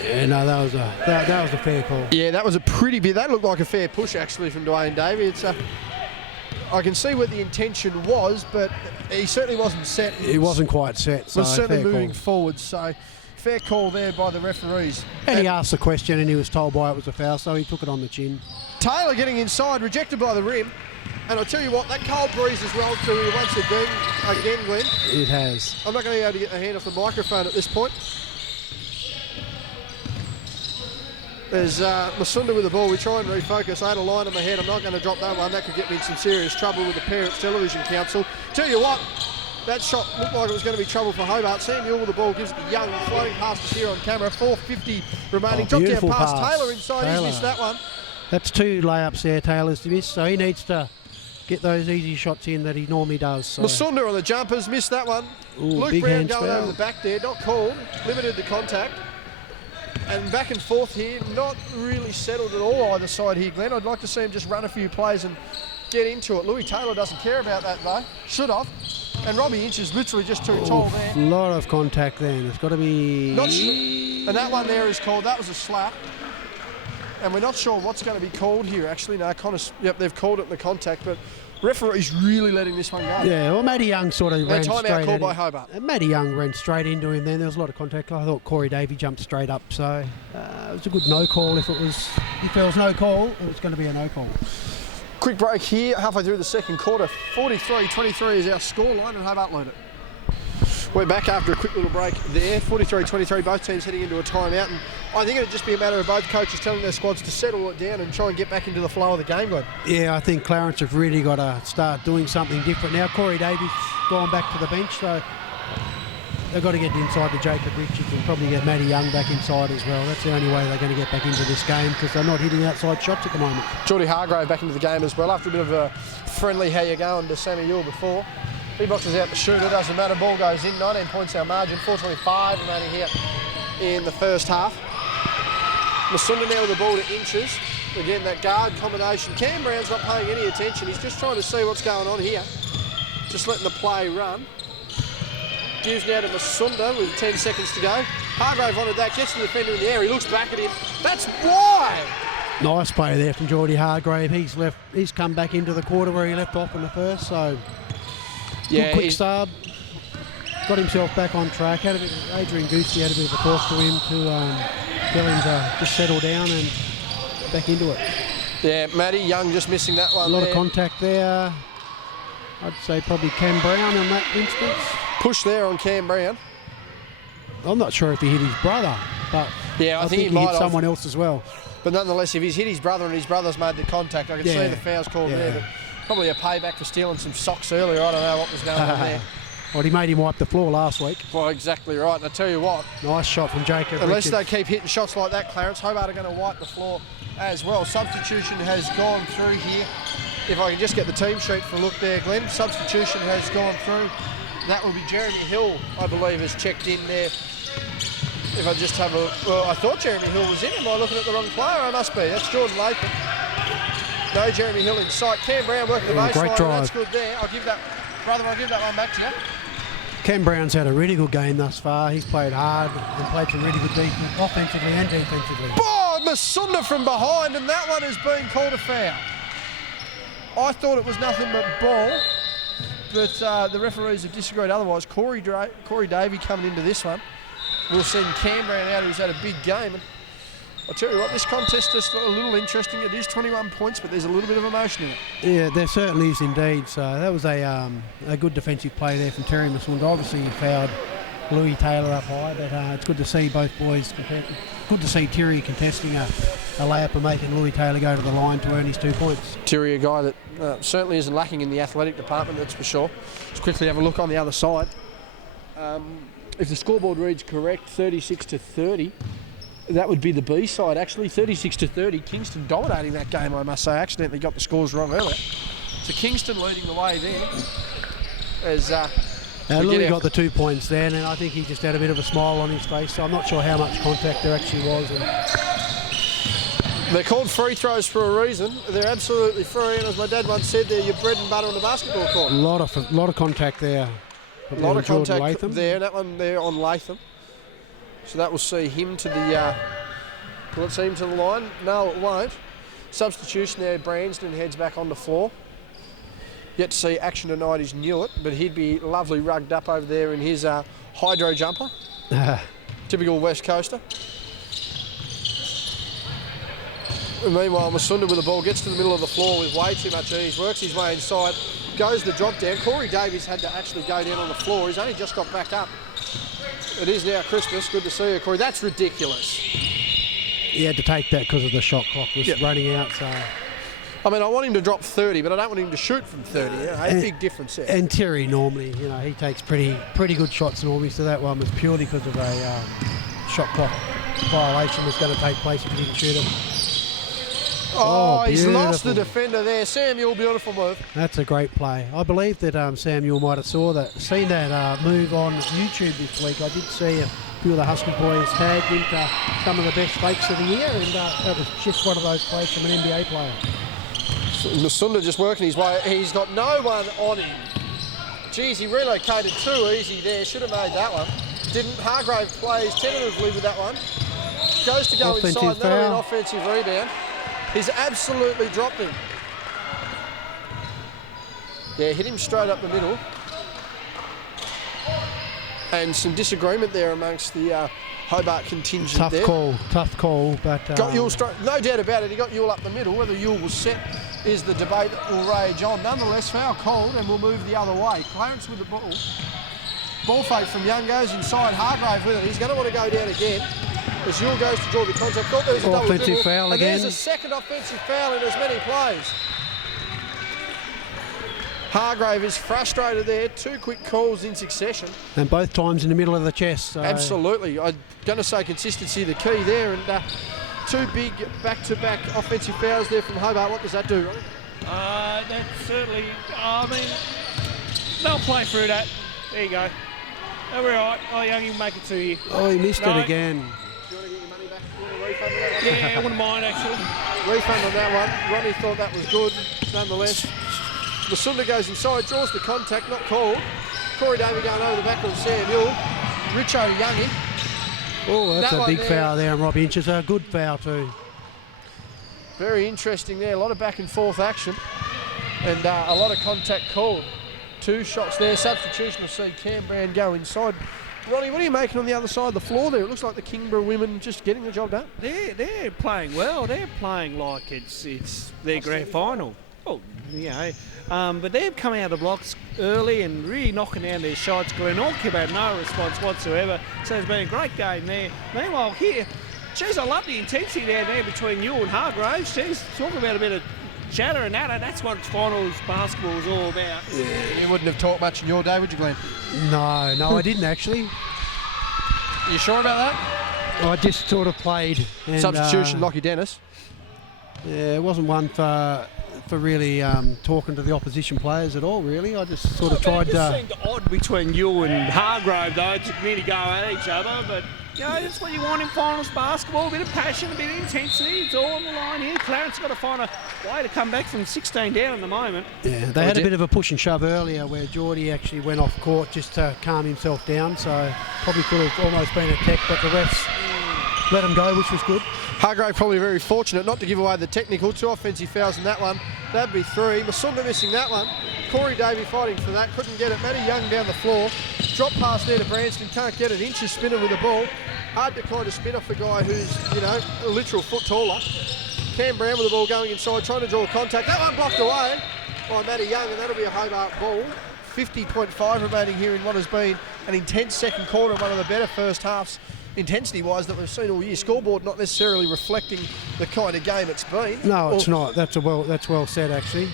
Yeah, no, that was a fair call. Yeah, that was a pretty big. That looked like a fair push actually from Dwayne Davey. It's I can see what the intention was, but he certainly wasn't set. He wasn't quite set. So was certainly fair moving call. forward. So fair call there by the referees. And he asked the question, and he was told why it was a foul, so he took it on the chin. Taylor getting inside, rejected by the rim. And I'll tell you what, that cold breeze has rolled through here once again, Glenn. It has. I'm not going to be able to get my hand off the microphone at this point. There's Masunda with the ball. We try and refocus. I had a line in my head. I'm not going to drop that one. That could get me in some serious trouble with the Parents Television Council. Tell you what, that shot looked like it was going to be trouble for Hobart. Samuel with the ball gives it to Young, floating past us here on camera. 4:50 remaining. Drop down pass. Taylor inside. He's missed that one. That's 2 layups there, Taylor's to miss, so he needs to get those easy shots in that he normally does. So. Masunda on the jumpers, missed that one. Ooh, Luke Brown going foul. over the back there, not called, limited the contact. And back and forth here, not really settled at all either side here, Glenn. I'd like to see him just run a few plays and get into it. Louis Taylor doesn't care about that though, should have. And Robbie Inch is literally just too tall there. A lot of contact then, it's got to be... And that one there is called, that was a slap. And we're not sure what's going to be called here actually. No, yep, they've called it in the contact, but referee's really letting this one go. Yeah, well, Matty Young sort of ran straight timeout called at by him. Hobart. And Matty Young ran straight into him then. There was a lot of contact. I thought Corey Davey jumped straight up, so it was a good no call. If there was no call, it was going to be a no call. Quick break here, halfway through the second quarter. 43-23 is our scoreline and Hobart lead it. We're back after a quick little break there. 43-23, both teams heading into a timeout. And I think it'd just be a matter of both coaches telling their squads to settle it down and try and get back into the flow of the game, Glenn. Yeah, I think Clarence have really got to start doing something different now. Corey Davies gone back to the bench, so they've got to get inside to Jacob Richards and probably get Matty Young back inside as well. That's the only way they're going to get back into this game because they're not hitting outside shots at the moment. Geordie Hargrave back into the game as well after a bit of a friendly how you going to Sammy Ewell before. He boxes out the shooter, doesn't matter, ball goes in, 19 points our margin, 4:25 remaining here in the first half. Masunda now with the ball to Inches. Again, that guard combination. Cam Brown's not paying any attention, he's just trying to see what's going on here. Just letting the play run. Gives now to Masunda with 10 seconds to go. Hargrave wanted that, gets the defender in the air, he looks back at him. That's why! Nice play there from Geordie Hargrave. He's come back into the quarter where he left off in the first, so... Yeah, good quick sub, got himself back on track. Adrian Goosey had a bit of a talk to him to tell him to just settle down and back into it. Yeah, Matty Young just missing that one. A lot of contact there. I'd say probably Cam Brown in that instance. Push there on Cam Brown. I'm not sure if he hit his brother, but yeah, I think he hit might someone else as well. But nonetheless, if he's hit his brother and his brother's made the contact, I can see the foul's called there. But probably a payback for stealing some socks earlier. I don't know what was going on there. Well, he made him wipe the floor last week. Well, exactly right. And I tell you what, nice shot from Jacob unless Richards. they keep hitting shots like that, Clarence, Hobart are going to wipe the floor as well. Substitution has gone through here. If I can just get the team sheet for a look there, Glenn. Substitution has gone through. That will be Jeremy Hill, I believe, has checked in there. If I just have a... Well, I thought Jeremy Hill was in. Am I looking at the wrong player? I must be. That's Jordan Latham. No Jeremy Hill in sight. Cam Brown working the baseline. Great drive. That's good there. I'll give that one back to you. Cam Brown's had a really good game thus far. He's played hard and played some really good defense, offensively and defensively. Oh, Masunda from behind, and that one has been called a foul. I thought it was nothing but ball, but the referees have disagreed otherwise. Corey Davey coming into this one. We'll send Cam Brown out, who's had a big game. And I'll tell you what, this contest is a little interesting. It is 21 points, but there's a little bit of emotion in it. Yeah, there certainly is indeed. So that was a good defensive play there from Terry Masunda. Obviously he fouled Louis Taylor up high, but it's good to see both boys compete. Good to see Terry contesting a layup and making Louis Taylor go to the line to earn his 2 points. Terry, a guy that certainly isn't lacking in the athletic department, that's for sure. Let's quickly have a look on the other side. if the scoreboard reads correct, 36-30. That would be the B side, actually. 36-30. Kingston dominating that game, I must say. I accidentally got the scores wrong earlier. So Kingston leading the way there. As Louis got the 2 points then, and I think he just had a bit of a smile on his face, so I'm not sure how much contact there actually was. They're called free throws for a reason. They're absolutely free, and as my dad once said, they're your bread and butter on the basketball court. A lot of contact there. A lot of contact there, and that one there on Latham. So that will see him to the... will it see him to the line? No, it won't. Substitution there, Branston heads back on the floor. Yet to see action tonight is Newett, but he'd be lovely rugged up over there in his hydro jumper. Typical West Coaster. And meanwhile, Masunda with the ball gets to the middle of the floor with way too much ease, works his way inside, goes the drop down. Corey Davies had to actually go down on the floor. He's only just got back up. It is now Christmas. Good to see you, Corey. That's ridiculous. He had to take that because of the shot clock was running out. So, I mean, I want him to drop 30, but I don't want him to shoot from 30. A big difference there. And Terry normally, he takes pretty good shots normally. So that one was purely because of a shot clock violation was going to take place if he didn't shoot it. Oh, he's lost the defender there. Samuel, beautiful move. That's a great play. I believe that Samuel might have seen that move on YouTube this week. I did see a few of the Husky boys tagged into some of the best fakes of the year, and that was just one of those plays from an NBA player. Masunda just working his way. He's got no one on him. Geez, he relocated too easy there. Should have made that one. Didn't. Hargrave plays tentatively with that one. Goes to go Offensive inside. foul. That'll be an offensive rebound. He's absolutely dropped him. Yeah, hit him straight up the middle. And some disagreement there amongst the Hobart contingent tough there. Tough call, but... got Yule straight, no doubt about it, he got Yule up the middle. Whether Yule was set is the debate that will rage on. Nonetheless, foul called, and we'll move the other way. Clarence with the ball. Ball fake from Young goes inside. Hargrave with it. He's going to want to go down again. As Yule goes to draw the contact. Thought there was a double offensive dribble, foul and again. There's a second offensive foul in as many plays. Hargrave is frustrated there. 2 quick calls in succession. And both times in the middle of the chest. So. Absolutely. I'm going to say consistency the key there. And 2 big back-to-back offensive fouls there from Hobart. What does that do, Ronnie? That's certainly... I mean, they'll play through that. There you go. Oh, we're all right. Oh, Young, you can make it 2 here. Oh, he missed it again. Do you want to get your money back? You want a refund on that one? Yeah, I wouldn't mind, actually. Refund on that one. Ronnie thought that was good, nonetheless. Masunda goes inside, draws the contact, not called. Corey Davey going over the back of Samuel. Richo Youngie. Oh, that's that a big there, foul there, and Rob Inches. A good foul too. Very interesting there. A lot of back and forth action, and a lot of contact called. 2 shots there. Substitution will see Cam Brand go inside. Ronnie, what are you making on the other side of the floor there? It looks like the Kingborough women just getting the job done. They're playing well. They're playing like it's their grand final. Oh, but they've come out of the blocks early and really knocking down their shots. Glenorchy had no response whatsoever. So it's been a great game there. Meanwhile, here, geez, I love the intensity down there between you and Hargraves. Geez, talking about a bit of chatter and that's what finals basketball is all about. Yeah, you wouldn't have talked much in your day, would you, Glenn? No, I didn't actually. You sure about that? I just sort of played. And, substitution, Lockie Dennis. Yeah, it wasn't one for really talking to the opposition players at all, really. I just sort of tried to... It seemed odd between you and Hargrave, though, to really go at each other, but... that's what you want in finals basketball, a bit of passion, a bit of intensity. It's all on the line here. Clarence got to find a way to come back from 16 down at the moment. Yeah, they had a bit of a push and shove earlier where Geordie actually went off court just to calm himself down, so probably could have almost been a tech, but the refs let him go, which was good. Hargrave probably very fortunate not to give away the technical. 2 offensive fouls in that one. That'd be 3. Masunda missing that one. Corey Davey fighting for that. Couldn't get it. Matty Young down the floor. Drop pass there to Branston. Can't get it. Inches spinner with the ball. Hard to kind of spin off the guy who's, a literal foot taller. Cam Brown with the ball going inside, trying to draw contact. That one blocked away by Matty Young, and that'll be a Hobart ball. 50.5 remaining here in what has been an intense second quarter, one of the better first halves intensity-wise that we've seen all year. Scoreboard not necessarily reflecting the kind of game it's been. No, it's not. That's well said, actually.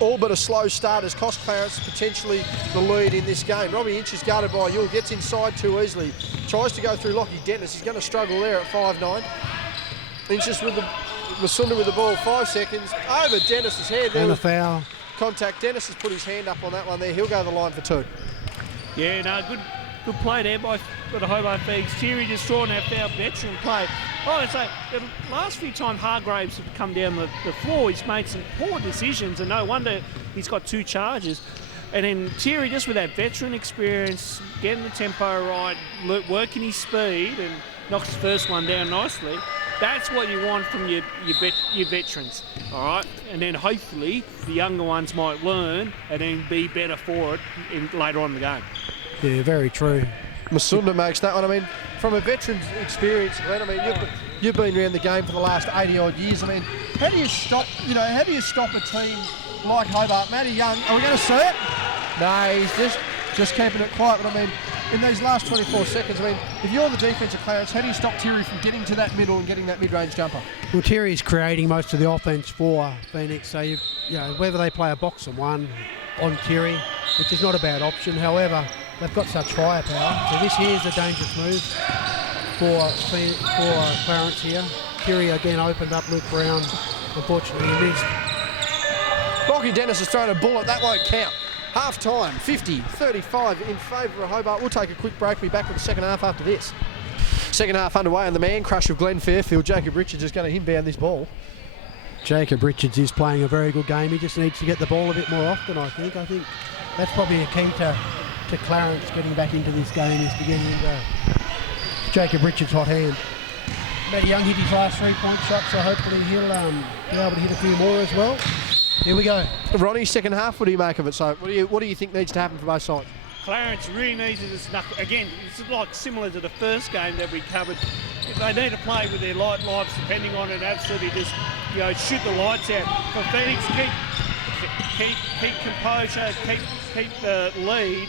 all but a slow start has cost Clarence potentially the lead in this game. Robbie Inch is guarded by Yule, gets inside too easily. Tries to go through Lockie Dennis. He's going to struggle there at 5'9". Inches with the Masunda with the ball, 5 seconds. Over Dennis's head. And a foul. Contact. Dennis has put his hand up on that one there. He'll go to the line for 2. Yeah, no, good play there by the Hobart Phoenix. Thierry just drawing that foul, veteran play. Oh, I'd say the last few times Hargraves have come down the floor, he's made some poor decisions, and no wonder he's got 2 charges. And then Thierry, just with that veteran experience, getting the tempo right, working his speed, and knocks his first one down nicely. That's what you want from your veterans, all right? And then hopefully the younger ones might learn and then be better for it later on in the game. Yeah, very true. Masunda makes that one. I mean, from a veteran's experience, Glenn, I mean, you've been around the game for the last 80-odd years. I mean, how do you stop a team like Hobart? Matty Young, are we going to see it? No, he's just keeping it quiet. But I mean, in these last 24 seconds, I mean, if you're the defensive Clarence, how do you stop Thierry from getting to that middle and getting that mid-range jumper? Well, Thierry's creating most of the offense for Phoenix, so you know whether they play a box and one on Thierry, which is not a bad option. However, they've got such firepower, so this here is a dangerous move for Clarence here. Thierry again opened up Luke Brown. Unfortunately, he missed. Lockie Dennis has thrown a bullet. That won't count. Half time, 50-35 in favour of Hobart. We'll take a quick break. We'll be back with the second half after this. Second half underway, and the man crush of Glenn Fairfield, Jacob Richards, is going to inbound this ball. Jacob Richards is playing a very good game. He just needs to get the ball a bit more often, I think. I think that's probably a key to Clarence getting back into this game, is to get into Jacob Richards' hot hand. Matty Young hit his last 3-point shot, so hopefully he'll be able to hit a few more as well. Here we go. Ronnie, second half, what do you make of it? So what do you think needs to happen for both sides? Clarence really needs to just again, it's like similar to the first game that we covered. They need to play with their lives depending on it, absolutely just shoot the lights out. For Phoenix, keep composure, keep the lead,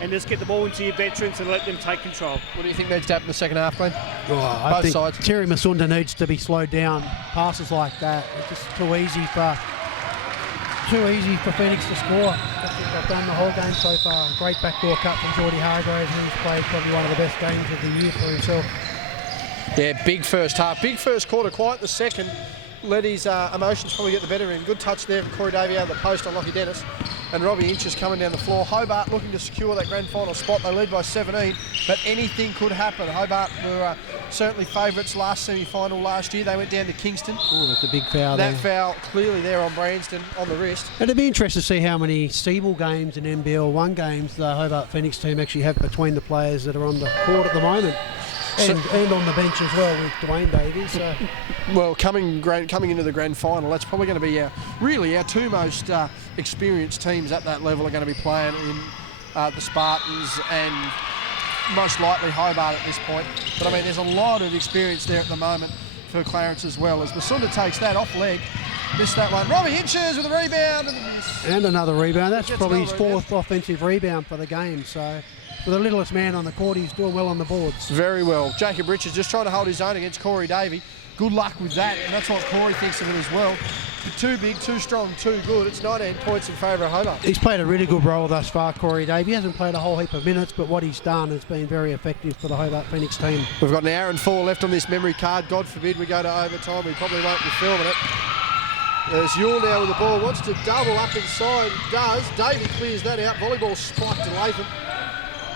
and just get the ball into your veterans and let them take control. What do you think needs to happen in the second half, Glenn? I think sides. Terry Masunda needs to be slowed down. Passes like that, it's just too easy for Phoenix to score. That's what they've done the whole game so far. Great backdoor cut from Geordie Hargraves, who's played probably one of the best games of the year for himself. Yeah, big first half, big first quarter, quiet the second. Let his emotions probably get the better of him. Good touch there from Corey Davey out of the post on Lockie Dennis. And Robbie Inch is coming down the floor. Hobart looking to secure that grand final spot. They lead by 17, but anything could happen. Hobart were certainly favourites last semi-final last year. They went down to Kingston. Oh, that's a big foul there. That foul clearly there on Branston on the wrist. It'd be interesting to see how many Steeble games and NBL 1 games the Hobart Phoenix team actually have between the players that are on the court at the moment. And on the bench as well with Dwayne Davies. Well, coming into the grand final, that's probably going to be our 2 most experienced teams at that level are going to be playing in the Spartans and most likely Hobart at this point. But I mean, there's a lot of experience there at the moment for Clarence as well. As Masunda takes that off leg, missed that one. Robbie Inches with a rebound and another rebound. That's probably his 4th offensive rebound for the game. So. For the littlest man on the court, he's doing well on the boards. Very well. Jacob Richards just trying to hold his own against Corey Davey. Good luck with that, and that's what Corey thinks of it as well. Too big, too strong, too good. It's 19 points in favour of Hobart. He's played a really good role thus far, Corey Davey. He hasn't played a whole heap of minutes, but what he's done has been very effective for the Hobart Phoenix team. We've got an hour and 4 left on this memory card. God forbid we go to overtime. We probably won't be filming it. There's Yule now with the ball. Wants to double up inside. Does. Davey clears that out. Volleyball spiked to Latham.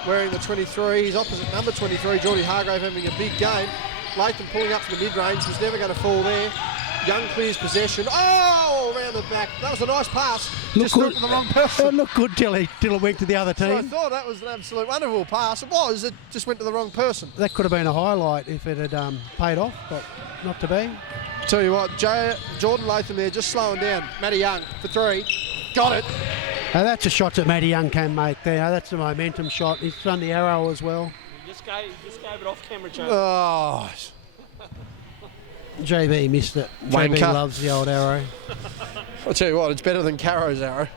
Wearing the 23, his opposite number 23, Geordie Hargrave having a big game. Latham pulling up to the mid-range, was never going to fall there. Young clears possession. Oh, around the back. That was a nice pass. Just threw it to the wrong person. It looked good till it went to the other team. So I thought that was an absolute wonderful pass. It was, it just went to the wrong person. That could have been a highlight if it had paid off, but not to be. Tell you what, Jordan Latham there just slowing down. Matty Young for 3. Got it. That's a shot that Matty Young can make there. That's a momentum shot. He's done the arrow as well. He just gave it off camera, Joe. Oh. JB missed it. Wanker. JB loves the old arrow. I'll tell you what, it's better than Caro's arrow.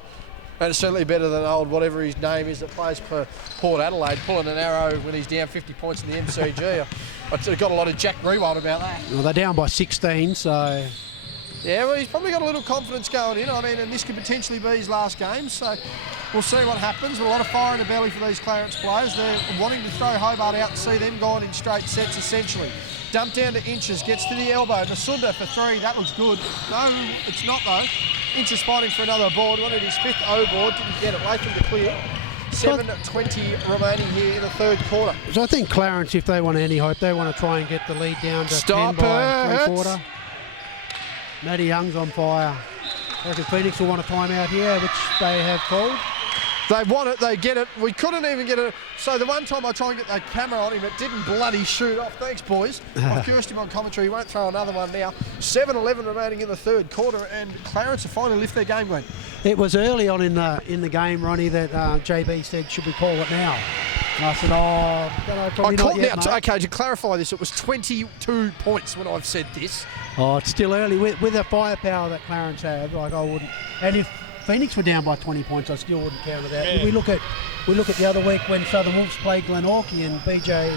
And it's certainly better than old whatever his name is that plays for Port Adelaide, pulling an arrow when he's down 50 points in the MCG. I've got a lot of Jack Rewald about that. Well, they're down by 16, so Yeah, well, he's probably got a little confidence going in. I mean, and this could potentially be his last game, so we'll see what happens. But a lot of fire in the belly for these Clarence players. They're wanting to throw Hobart out and see them gone in straight sets, essentially. Dump down to Inches, gets to the elbow. Masunda for 3, that looks good. No, it's not though. Inches fighting for another board, wanted his 5th O board, didn't get it. Latham to clear. 7:20 remaining here in the 3rd quarter. So I think Clarence, if they want any hope, they want to try and get the lead down to 10 by 3/4. Matty Young's on fire. I reckon Phoenix will want a timeout here, which they have called. They want it, they get it. We couldn't even get it. So the one time I tried and get that camera on him, it didn't bloody shoot off. Thanks, boys. I've cursed him on commentary. He won't throw another one now. 7:11 remaining in the 3rd quarter, and Clarence have finally lift their game, Glenn. It was early on in the game, Ronnie, that JB said, should we call it now? And I said, probably not yet, mate. Okay, to clarify this, it was 22 points when I've said this. Oh, it's still early. With the firepower that Clarence have, like I wouldn't. And if Phoenix were down by 20 points, I still wouldn't counter that. Yeah. We look at the other week when Southern Wolves played Glenorchy and BJ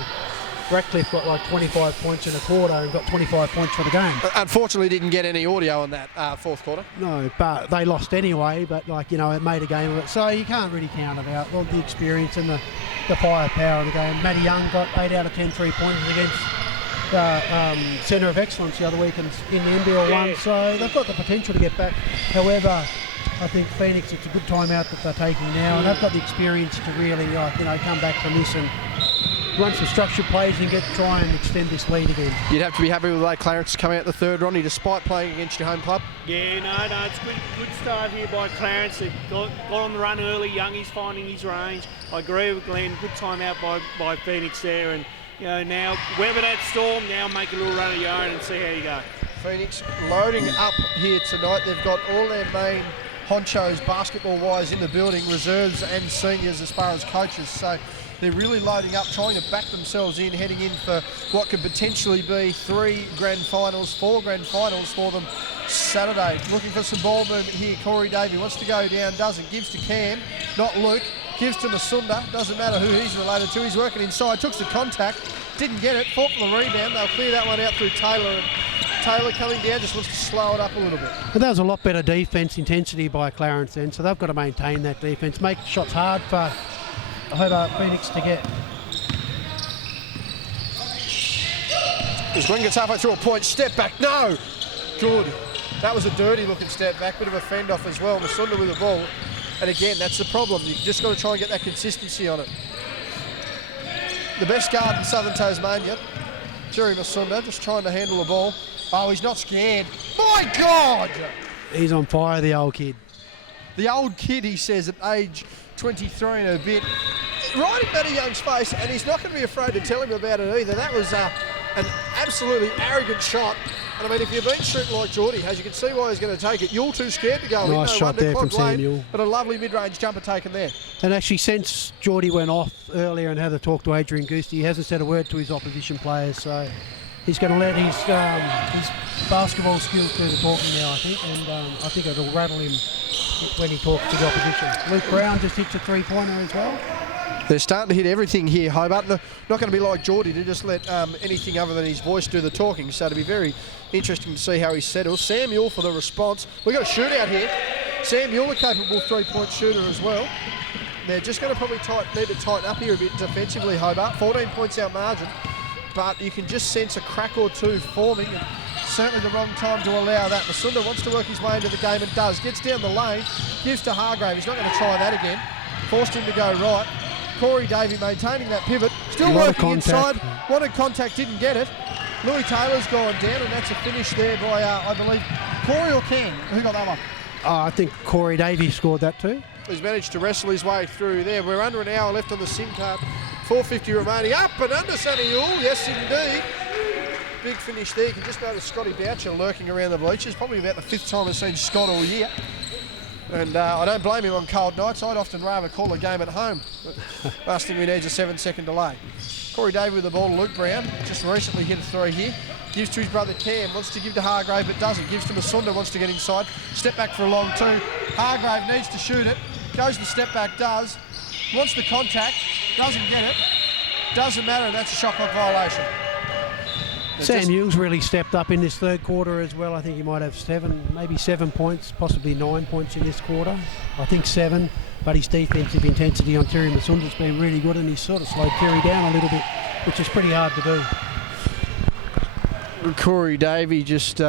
Ratcliffe got like 25 points in a quarter and got 25 points for the game. Unfortunately, didn't get any audio on that 4th quarter. No, but they lost anyway. But it made a game of it. So you can't really counter that. Well, the experience and the firepower of the game. Matty Young got 8 out of 10 3-pointers against the Centre of Excellence the other week in the NBL one. So they've got the potential to get back. However, I think Phoenix, it's a good timeout that they're taking now, and they've got the experience to really, come back from this and run some structured plays and try and extend this lead again. You'd have to be happy with the way Clarence is coming out the 3rd, Ronnie, despite playing against your home club. Yeah, no, it's good start here by Clarence. They got on the run early. Youngie's finding his range. I agree with Glenn. Good time out by Phoenix there, and now weather that storm. Now make a little run of your own and see how you go. Phoenix loading up here tonight. They've got all their main honchos basketball-wise in the building, reserves and seniors as far as coaches. So they're really loading up, trying to back themselves in, heading in for what could potentially be 4 grand finals for them Saturday. Looking for some ball movement here. Corey Davey wants to go down, doesn't. Gives to Cam, not Luke. Gives to Masunda. Doesn't matter who he's related to. He's working inside. Took the contact. Didn't get it. Fought for the rebound. They'll clear that one out through Taylor. And Taylor coming down just wants to slow it up a little bit. But that was a lot better defence intensity by Clarence then, so they've got to maintain that defence. Make shots hard for Hobart Phoenix to get. As Glenn gets halfway through a point, step back. No! Good. That was a dirty looking step back. Bit of a fend off as well. Masunda with the ball. And again, that's the problem. You've just got to try and get that consistency on it. The best guard in Southern Tasmania, Jerry Masunda, just trying to handle the ball. Oh, he's not scared. My God! He's on fire, the old kid. The old kid, he says, at age 23 and a bit. Right in Matty Young's face, and he's not going to be afraid to tell him about it either. That was an absolutely arrogant shot. And I mean, if you've been shooting like Geordie has, you can see why he's going to take it. You're too scared to go in. Nice shot there from Samuel. But a lovely mid-range jumper taken there. And actually, since Geordie went off earlier and had a talk to Adrian Goosty, he hasn't said a word to his opposition players. So he's going to let his basketball skills do the talking now, I think. And I think it'll rattle him when he talks to the opposition. Luke Brown just hits a 3-pointer as well. They're starting to hit everything here, Hobart. They're not going to be like Geordie to just let anything other than his voice do the talking. So it'll be very interesting to see how he settles. Sam Ewell for the response. We've got a shootout here. Sam Ewell, a capable 3-point shooter as well. They're just going to probably need to tighten up here a bit defensively, Hobart. 14 points out margin. But you can just sense a crack or two forming. And certainly the wrong time to allow that. Masunda wants to work his way into the game and does. Gets down the lane. Gives to Hargrave. He's not going to try that again. Forced him to go right. Corey Davey maintaining that pivot, still working inside, wanted contact, didn't get it. Louis Taylor's gone down, and that's a finish there by, I believe, Corey or Ken? Who got that one? I think Corey Davey scored that too. He's managed to wrestle his way through there. We're under an hour left on the SIM card. 4:50 remaining. Up and under Sonny Ewell, yes indeed. Big finish there. You can just notice Scotty Boucher lurking around the bleachers. Probably about the 5th time I've seen Scott all year. And I don't blame him on cold nights. I'd often rather call a game at home. But last thing we need is a 7-second delay. Corey Davey with the ball. Luke Brown just recently hit a 3 here. Gives to his brother Cam. Wants to give to Hargrave but doesn't. Gives to Masunda. Wants to get inside. Step back for a long 2. Hargrave needs to shoot it. Goes the step back. Does. Wants the contact. Doesn't get it. Doesn't matter. That's a shot clock violation. Sam Hughes really stepped up in this third quarter as well. I think he might have maybe 7 points, possibly 9 points in this quarter. I think 7, but his defensive intensity on Terry Masunda's been really good, and he's sort of slowed Terry down a little bit, which is pretty hard to do. Corey Davey just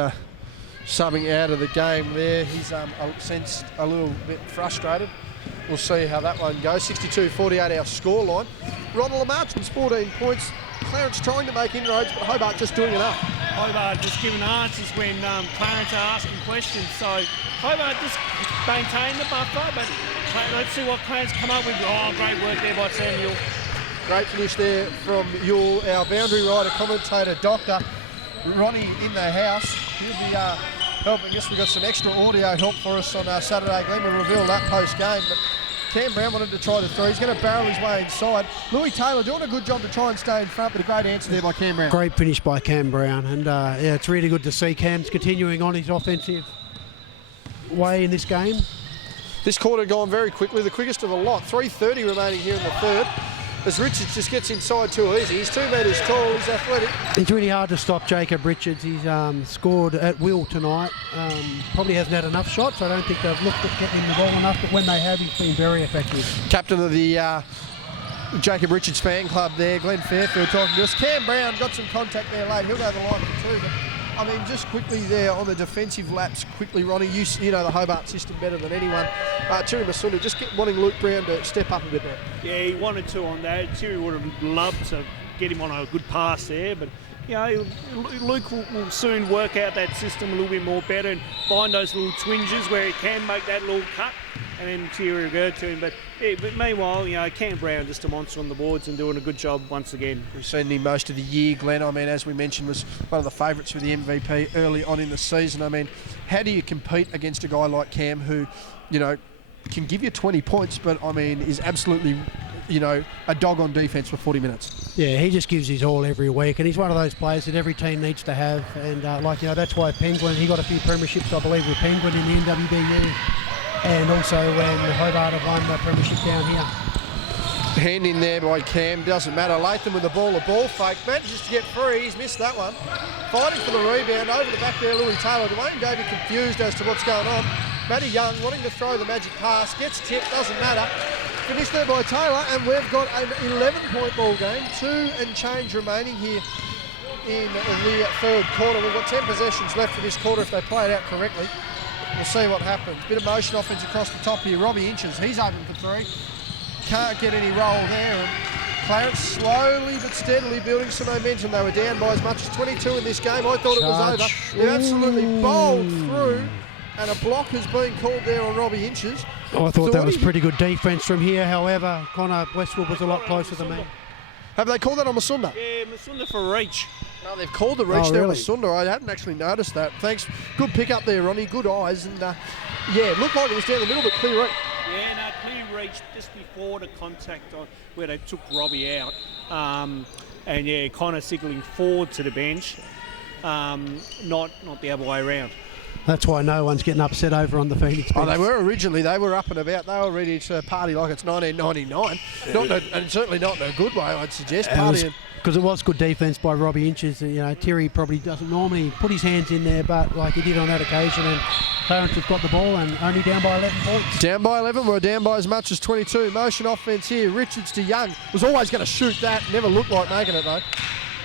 subbing out of the game there. He's sensed a little bit frustrated. We'll see how that one goes. 62-48 our scoreline. Ronald Martin's 14 points. Clarence trying to make inroads, but Hobart just doing enough. Hobart just giving answers when Clarence are asking questions. So Hobart just maintain the buffer, but let's see what Clarence come up with. Oh, great work there by Samuel. Great finish there from our boundary rider commentator, Dr. Ronnie in the house. He'll be helping us. We've got some extra audio help for us on Saturday. Glenn will reveal that post-game. But Cam Brown wanted to try the three. He's going to barrel his way inside. Louis Taylor doing a good job to try and stay in front, but a great answer there by Cam Brown. Great finish by Cam Brown. And yeah, it's really good to see Cam's continuing on his offensive way in this game. This quarter gone very quickly, the quickest of the lot. 3:30 remaining here in the third. As Richards just gets inside too easy. He's 2 metres tall, he's athletic. It's really hard to stop Jacob Richards. He's scored at will tonight. Probably hasn't had enough shots. I don't think they've looked at getting him the ball enough, but when they have, he's been very effective. Captain of the Jacob Richards fan club there, Glenn Fairfield talking to us. Cam Brown got some contact there late. He'll go the line for 2. But I mean, just quickly there on the defensive laps, quickly, Ronnie, you know the Hobart system better than anyone. Terry Masunda just wanting Luke Brown to step up a bit there. Yeah, he wanted to on that. Terry would have loved to get him on a good pass there, but you know, Luke will soon work out that system a little bit more better and find those little twinges where he can make that little cut, and then Terry will go to him. But meanwhile, you know, Cam Brown just a monster on the boards and doing a good job once again. We've seen him most of the year, Glenn. I mean, as we mentioned, was one of the favourites for the MVP early on in the season. I mean, how do you compete against a guy like Cam who, you know, can give you 20 points, but I mean, is absolutely, you know, a dog on defence for 40 minutes. Yeah, he just gives his all every week, and he's one of those players that every team needs to have. And like, you know, that's why Penguin, he got a few premierships, I believe, with Penguin in the NWBU, and also when Hobart have won the premiership down here. Hand in there by Cam, doesn't matter. Latham with the ball fake, manages to get free. He's missed that one. Fighting for the rebound over the back there, Louis Taylor. Dwayne Davey confused as to what's going on. Matty Young wanting to throw the magic pass, gets tipped, doesn't matter. Finished there by Taylor, and we've got an 11-point ball game, 2 and change remaining here in the third quarter. We've got 10 possessions left for this quarter if they play it out correctly. We'll see what happens. Bit of motion offense across the top here. Robbie Inches, he's open for 3. Can't get any roll there. And Clarence slowly but steadily building some momentum. They were down by as much as 22 in this game. I thought it was over. They absolutely bowled through, and a block has been called there on Robbie Inches. I thought that was pretty good defence from here. However, Connor Westwood was a lot closer than me. Have they called that on Masunda? Yeah, Masunda for reach. No, they've called the reach there on Masunda. I hadn't actually noticed that. Thanks. Good pick up there, Ronnie. Good eyes. And yeah, it looked like it was down the middle, but clear reach. Yeah, no, clear reach just before the contact on where they took Robbie out. And yeah, kind of signalling forward to the bench, not the other way around. That's why no one's getting upset over on the Phoenix bench. Oh, they were originally. They were up and about. They were ready to party like it's 1999. And certainly not in a good way, I'd suggest. Partying. Because it was good defence by Robbie Inches. You know, Terry probably doesn't normally put his hands in there, but like he did on that occasion. And Clarence has got the ball and only down by 11 points. Down by 11. We're down by as much as 22. Motion offence here. Richards to Young. Was always going to shoot that. Never looked like making it, though.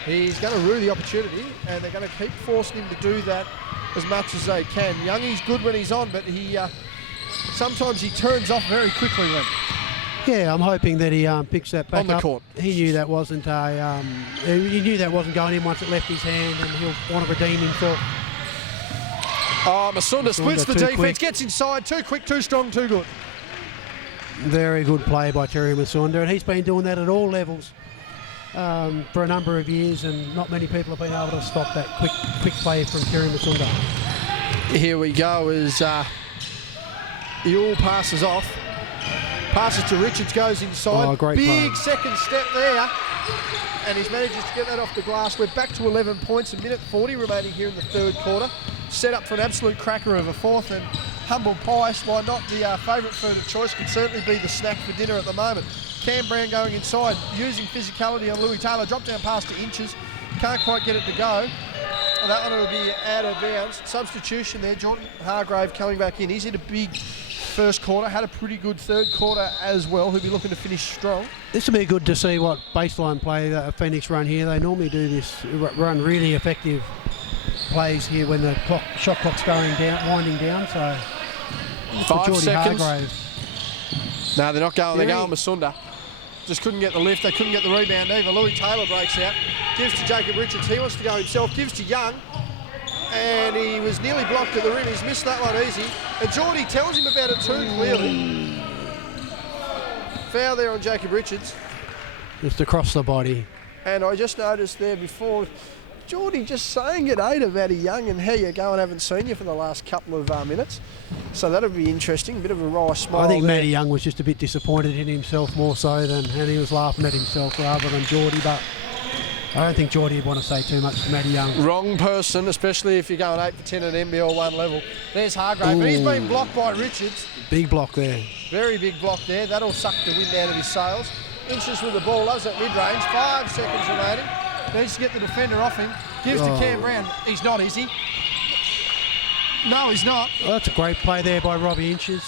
He's going to rue the opportunity, and they're going to keep forcing him to do that as much as they can. Youngie's good when he's on, but he sometimes he turns off very quickly then. Yeah, I'm hoping that he picks that back on the up. court. He knew that wasn't he knew that wasn't going in once it left his hand, and he'll want to redeem himself. Oh, Masunda splits the defence, gets inside, too quick, too strong, too good. Very good play by Terry Masunda, and he's been doing that at all levels for a number of years, and not many people have been able to stop that quick play from Terry Masunda. Here we go as Ewell passes off. Passes to Richards, goes inside. Oh, great big play. Second step there. And he's manages to get that off the glass. We're back to 11 points, a minute 40 remaining here in the third quarter. Set up for an absolute cracker of a fourth, and humble pie, why not the favourite food of choice, can certainly be the snack for dinner at the moment. Cam Brown going inside, using physicality on Louis Taylor. Drop down pass to Inches. Can't quite get it to go. And that one will be out of bounds. Substitution there. Jordan Hargrave coming back in. He's in a big first quarter. Had a pretty good third quarter as well. He'll be looking to finish strong. This will be good to see what baseline play Phoenix run here. They normally do this, run really effective plays here when the shot clock's going down, winding down. So 5 seconds. Hargrave. No, they're not going. They're going Masunda. Just couldn't get the lift. They couldn't get the rebound either. Louis Taylor breaks out. Gives to Jacob Richards. He wants to go himself. Gives to Young. And he was nearly blocked at the rim. He's missed that one easy. And Geordie tells him about it too clearly. Foul there on Jacob Richards. Just across the body. And I just noticed there before, Geordie just saying g'day to Matty Young and how you going. Haven't seen you for the last couple of minutes. So that'll be interesting. Bit of a wry smile. I think there. Matty Young was just a bit disappointed in himself more so than, and he was laughing at himself rather than Geordie. But I don't think Geordie would want to say too much to Matty Young. Wrong person, especially if you're going 8 for 10 at NBL 1 level. There's Hargrave, but he's been blocked by Richards. Big block there. Very big block there. That'll suck the wind out of his sails. Inches with the ball, loves that mid-range. 5 seconds remaining. Needs to get the defender off him. Gives to Cam Brown. He's not, is he? No, he's not. Well, that's a great play there by Robbie Inches.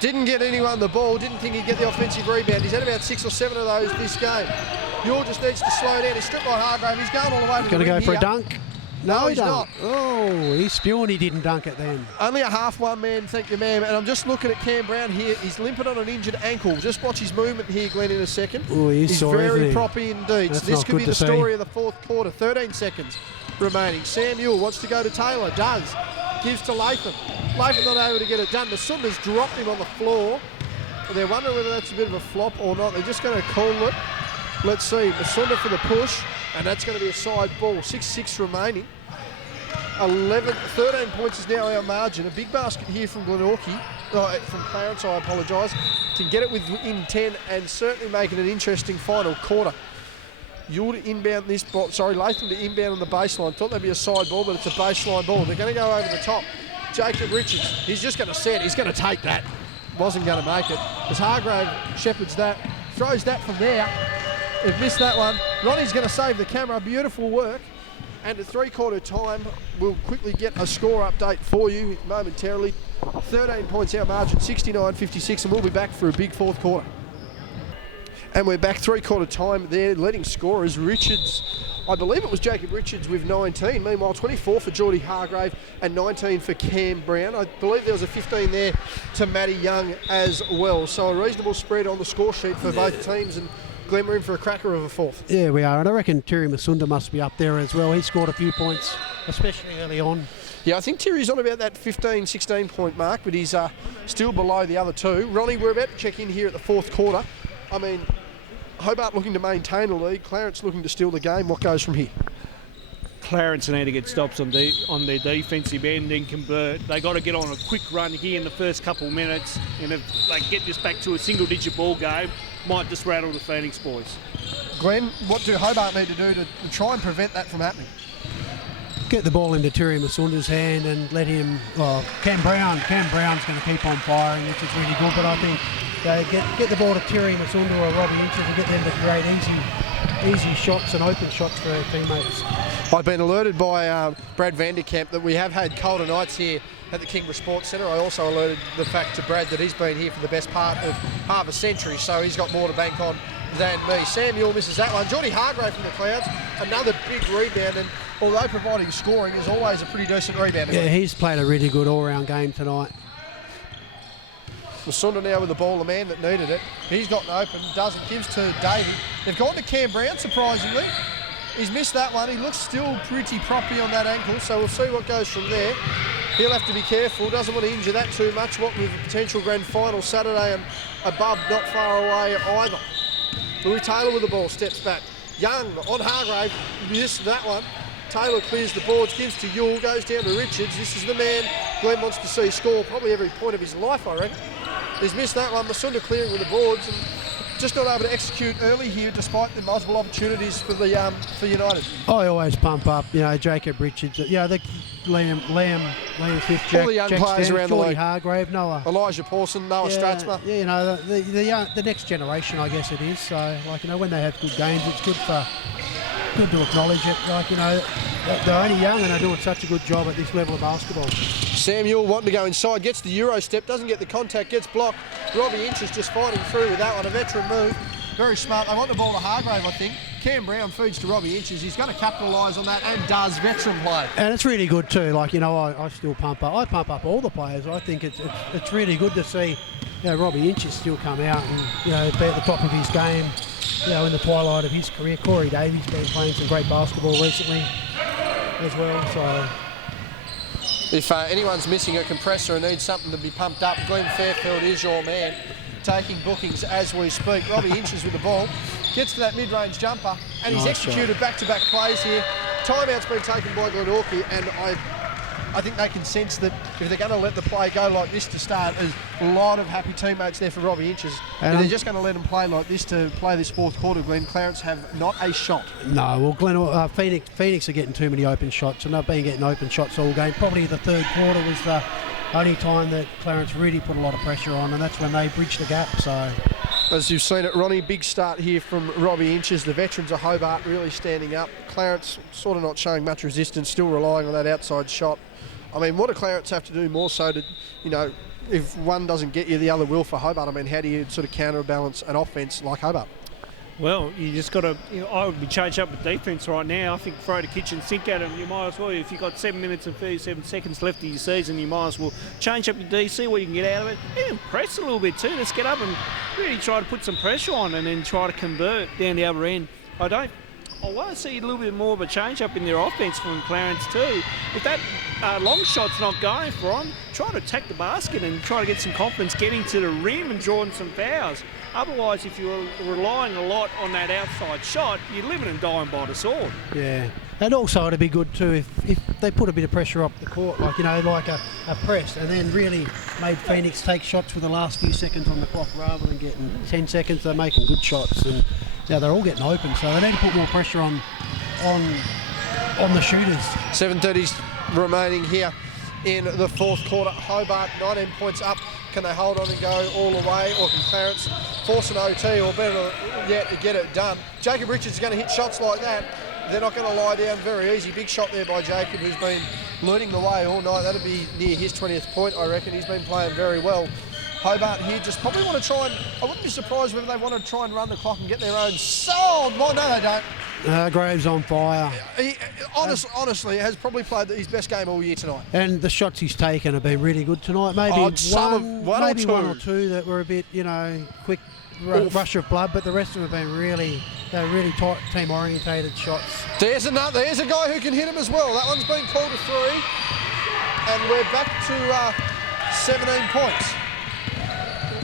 Didn't get anyone the ball. Didn't think he'd get the offensive rebound. He's had about 6 or 7 of those this game. Yor just needs to slow down. He's stripped by Hargrave. He's going all the way to the rim. Going to go for here. a dunk. No, he's don't. not. Oh, he's spewing he didn't dunk it then. Only a half one man, thank you, ma'am. And I'm just looking at Cam Brown here. He's limping on an injured ankle. Just watch his movement here, Glenn, in a second. Oh, he's sore, very isn't he? proppy indeed. That's This not could be good the to story see. of the fourth quarter. 13 seconds remaining. Sam Ewell wants to go to Taylor. Does. Gives to Latham. Latham not able to get it done. Masunda's dropped him on the floor. They're wondering whether that's a bit of a flop or not. They're just going to call it. Let's see. Masunda for the push. And that's going to be a side ball. 6-6 remaining. 13 points is now our margin. A big basket here from Glenorchy, from Clarence, I apologise. Can get it within 10 and certainly make it an interesting final quarter. You're to inbound this ball. Sorry, Latham to inbound on the baseline. Thought that'd be a side ball, but it's a baseline ball. They're going to go over the top. Jacob Richards, he's just going to set. He's going to take that. Wasn't going to make it. As Hargrave shepherds that, throws that from there. They've missed that one. Ronnie's going to save the camera. Beautiful work. And at 3/4 time, we'll quickly get a score update for you momentarily. 13 points our margin, 69-56, and we'll be back for a big fourth quarter. And we're back 3/4 time there. Leading scorers, Richards. I believe it was Jacob Richards with 19. Meanwhile, 24 for Geordie Hargrave and 19 for Cam Brown. I believe there was a 15 there to Matty Young as well. So a reasonable spread on the score sheet for both teams. And Glenn, we're in for a cracker of a fourth. Yeah, we are. And I reckon Terry Masunda must be up there as well. He scored a few points, especially early on. Yeah, I think Terry's on about that 15, 16 point mark, but he's still below the other two. Ronnie, we're about to check in here at the fourth quarter. I mean, Hobart looking to maintain a lead. Clarence looking to steal the game. What goes from here? Clarence need to get stops on their defensive end and convert. They got to get on a quick run here in the first couple minutes, and if they get this back to a single-digit ball game, might just rattle the Phoenix boys. Glenn, what do Hobart need to do to try and prevent that from happening? Get the ball into Terry Masunda's hand and let him. Cam Brown's going to keep on firing, which is really good. But I think get the ball to Terry Masunda or Robbie Inches and get them to create easy shots and open shots for their teammates. I've been alerted by Brad Vanderkamp that we have had colder nights here at the Kingborough Sports Centre. I also alerted the fact to Brad that he's been here for the best part of half a century, so he's got more to bank on than me. Sam Ewell misses that one. Geordie Hargrave from the Clouds, another big rebound, and although providing scoring is always a pretty decent rebounder. Yeah, he's played a really good all-round game tonight. Masunda now with the ball, the man that needed it. He's gotten open, doesn't, gives to Davey. They've gone to Cam Brown, surprisingly. He's missed that one. He looks still pretty proppy on that ankle, so we'll see what goes from there. He'll have to be careful, doesn't want to injure that too much, what with a potential grand final Saturday and above not far away either. Louis Taylor with the ball, steps back. Young on Hargrave, missed that one. Taylor clears the boards, gives to Ewell, goes down to Richards. This is the man Glenn wants to see score probably every point of his life, I reckon. He's missed that one. Masunda clearing with the boards and just not able to execute early here despite the multiple opportunities for the for United. I always pump up, Jacob Richards, the Liam Fifth, all the young players around the league. Hargrave, Noah. Elijah Pawson, Noah Stratzma. Yeah, the next generation, I guess it is. So, when they have good games, it's good for good to acknowledge it. Like, you know, they're only young and they're doing such a good job at this level of basketball. Samuel wanting to go inside, gets the Euro step, doesn't get the contact, gets blocked. Robbie Inch is just fighting through with that one, a veteran move. Very smart. They want the ball to Hargrave, I think. Cam Brown feeds to Robbie Inches. He's going to capitalise on that and does, veteran play. And it's really good too. Like, you know, I still pump up. I pump up all the players. I think it's really good to see, you know, Robbie Inches still come out and, you know, be at the top of his game, you know, in the twilight of his career. Corey Davies been playing some great basketball recently as well. So if anyone's missing a compressor and needs something to be pumped up, Glenn Fairfield is your man, taking bookings as we speak. Robbie Inches with the ball, gets to that mid-range jumper, and he's executed back-to-back plays here. Timeout's been taken by Glenorchy, and I think they can sense that if they're going to let the play go like this to start, there's a lot of happy teammates there for Robbie Inches. And if they're just going to let them play like this to play this fourth quarter, Glenn, Clarence have not a shot. No, well, Phoenix are getting too many open shots, and they've been getting open shots all game. Probably the third quarter was the only time that Clarence really put a lot of pressure on, and that's when they bridged the gap. So, as you've seen it, Ronnie, big start here from Robbie Inches. The veterans of Hobart really standing up. Clarence sort of not showing much resistance, still relying on that outside shot. I mean, what do Clarence have to do more so to, you know, if one doesn't get you, the other will for Hobart? I mean, how do you sort of counterbalance an offence like Hobart? Well, you just got to, you know, I would be changed up with defence right now. I think throw the kitchen sink at them. You might as well, if you've got 7 minutes and 37 seconds left of your season, you might as well change up your D, see what you can get out of it. Even press a little bit too. Let's get up and really try to put some pressure on and then try to convert down the other end. I want to see a little bit more of a change up in their offence from Clarence too. If that long shot's not going for them, try to attack the basket and try to get some confidence getting to the rim and drawing some fouls. Otherwise, if you're relying a lot on that outside shot, you're living and dying by the sword. Yeah. And also it'd be good too if they put a bit of pressure up the court, like, you know, like a press, and then really made Phoenix take shots with the last few seconds on the clock rather than getting 10 seconds. They're making good shots, and yeah, they're all getting open, so they need to put more pressure on the shooters. 7:30 remaining here in the fourth quarter. Hobart 19 points up. Can they hold on and go all the way, or can Clarence force an OT, or better yet, to get it done? Jacob Richards is going to hit shots like that. They're not going to lie down very easy. Big shot there by Jacob, who's been learning the way all night. That'll be near his 20th point, I reckon. He's been playing very well. Hobart here just probably want to try and, I wouldn't be surprised whether they want to try and run the clock and get their own sold. Well, no, they don't. Graves on fire. He honestly has probably played his best game all year tonight. And the shots he's taken have been really good tonight. Maybe one or two that were a bit, you know, quick rush of blood, but the rest of them have been really tight, team-orientated shots. There's a guy who can hit him as well. That one's been called a three, and we're back to 17 points.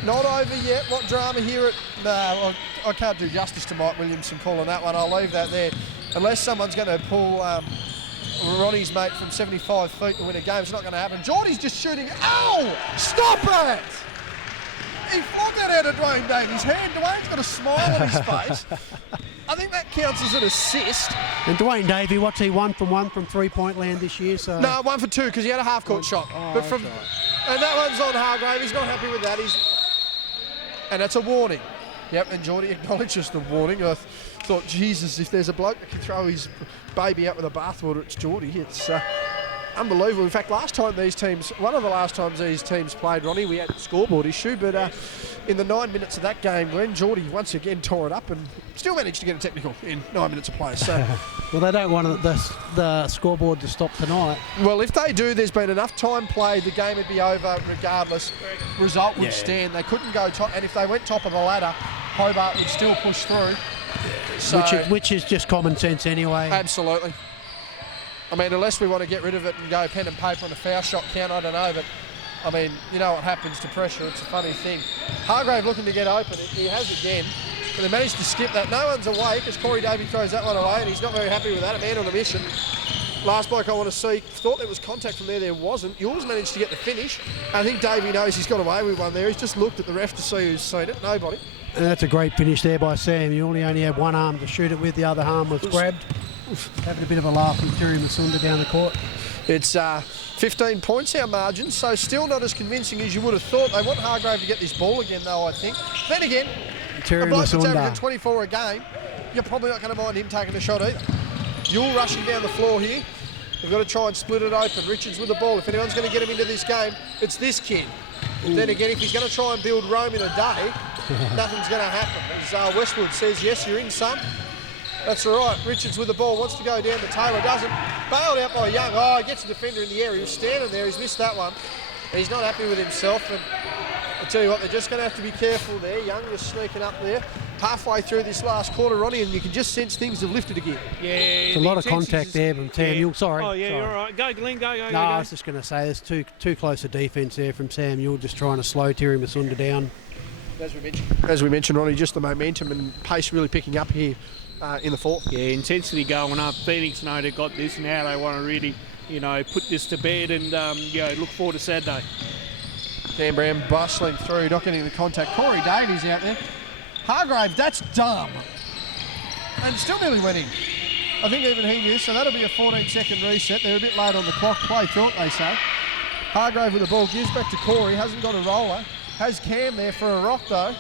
Not over yet. What drama here I can't do justice to Mike Williamson calling that one. I'll leave that there. Unless someone's going to pull Ronnie's mate from 75 feet to win a game, it's not going to happen. Geordie's just shooting. Ow! Stop it! He flogged that out of Dwayne Davies' hand. Dwayne's got a smile on his face. I think that counts as an assist. And Dwayne Davey, what's he, 1 from three-point land this year? So no, 1 for 2 because he had a half-court shot. But and that one's on Hargrave. He's not happy with that. And that's a warning. Yep, and Geordie acknowledges the warning. I thought, Jesus, if there's a bloke that can throw his baby out with a bathwater, it's Geordie. It's unbelievable. In fact, one of the last times these teams played, Ronnie, we had a scoreboard issue, but in the 9 minutes of that game, Glenn, Geordie once again tore it up and still managed to get a technical in 9 minutes of play. So, well, they don't want the scoreboard to stop tonight. Well, if they do, there's been enough time played, the game would be over regardless. Result would stand. They couldn't go top, and if they went top of the ladder, Hobart would still push through. So, which is just common sense anyway. Absolutely. I mean, unless we want to get rid of it and go pen and paper on a foul shot count, I don't know, but I mean, you know what happens to pressure, it's a funny thing. Hargrave looking to get open, he has again, but they managed to skip that. No one's awake as Corey Davey throws that one away, and he's not very happy with that, a man on a mission. Last bloke I want to see, thought there was contact from there wasn't. Yours managed to get the finish. I think Davey knows he's got away with one there. He's just looked at the ref to see who's seen it, nobody. And that's a great finish there by Sam. He only had one arm to shoot it with, the other arm was grabbed. Having a bit of a laugh with Terry Masunda down the court. It's 15 points our margin, so still not as convincing as you would have thought. They want Hargrave to get this ball again, though, I think. Then again, Terry a bloke that's Masunda. averaging 24 a game, you're probably not going to mind him taking a shot either. You're rushing down the floor here. They've got to try and split it open. Richards with the ball. If anyone's going to get him into this game, it's this kid. Then again, if he's going to try and build Rome in a day, nothing's going to happen. As Westwood says, yes, you're in, son. That's all right. Richards with the ball, wants to go down to Taylor, doesn't. Bailed out by Young. Oh, he gets a defender in the air. He was standing there. He's missed that one. He's not happy with himself. And I tell you what, they're just going to have to be careful there. Young just sneaking up there. Halfway through this last quarter, Ronnie, and you can just sense things have lifted again. Yeah. It's a lot of contact there from Samuel. Sorry. Oh, yeah, sorry. you're all right. Go, Glenn, go. No, I was just going to say there's too close a defence there from Samuel, just trying to slow Terry Masunda down. As we mentioned, Ronnie, just the momentum and pace really picking up here in the fourth. Yeah, intensity going up. Phoenix know they've got this now. They want to really, put this to bed and, look forward to Saturday. Canberra bustling through, not getting the contact. Corey Davies out there. Hargrave, that's dumb. And still nearly went in. I think even he knew, so that'll be a 14-second reset. They're a bit late on the clock. Play through it, they say. Hargrave with the ball, gives back to Corey, hasn't got a roller. Has Cam there for a rock, though.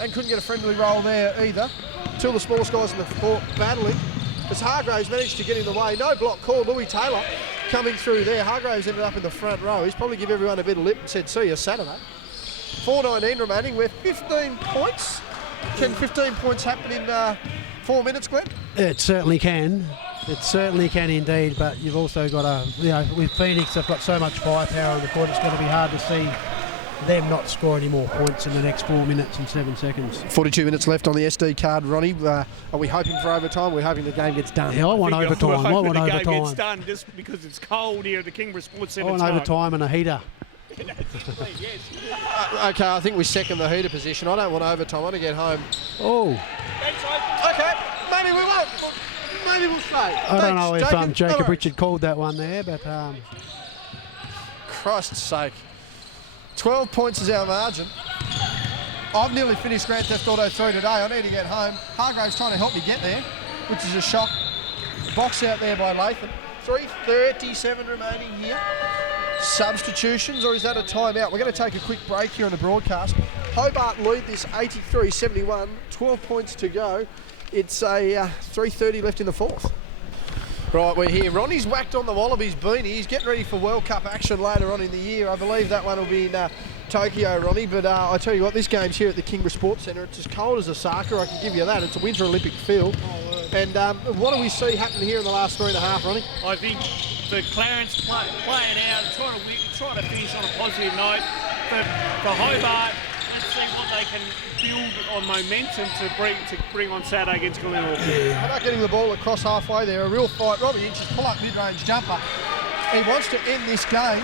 And couldn't get a friendly roll there either. Till the small guys in the court battling. As Hargraves managed to get in the way. No block call. Louis Taylor coming through there. Hargraves ended up in the front row. He's probably give everyone a bit of lip and said, see you Saturday. 4:19 remaining. We're 15 points. Can 15 points happen in 4 minutes, Glenn? It certainly can. It certainly can indeed, but you've also got with Phoenix, they've got so much firepower on the court, it's going to be hard to see them not score any more points in the next 4 minutes and 7 seconds. 42 minutes left on the SD card, Ronnie. Are we hoping for overtime? We're hoping the game gets done. Yeah, I want overtime. I want the overtime. game gets done just because it's cold here at the Kingborough Sports Centre. I want overtime and a heater. Okay, I think we second the heater position. I don't want overtime. I want to get home. Oh. Okay, maybe we won't. Maybe we'll stay. I don't know if Jacob Richard called that one there, but... Christ's sake. 12 points is our margin. I've nearly finished Grand Theft Auto 3 today. I need to get home. Hargrave's trying to help me get there, which is a shock. Box out there by Latham. 3:37 remaining here. Substitutions, or is that a timeout? We're going to take a quick break here on the broadcast. Hobart lead this 83-71, 12 points to go. It's a 3:30 left in the fourth. Right, we're here. Ronnie's whacked on the Wallabies beanie. He's getting ready for World Cup action later on in the year. I believe that one will be in Tokyo, Ronnie. But I tell you what, this game's here at the Kingborough Sports Centre. It's as cold as Osaka, I can give you that. It's a Winter Olympic field. And what do we see happen here in the last 3.5, Ronnie? I think for Clarence playing out, trying to finish on a positive note. For Hobart, let's see what they can build on momentum to bring on Saturday against Glenorchy. How about getting the ball across halfway there? A real fight. Robbie Inches pull up mid-range jumper. He wants to end this game.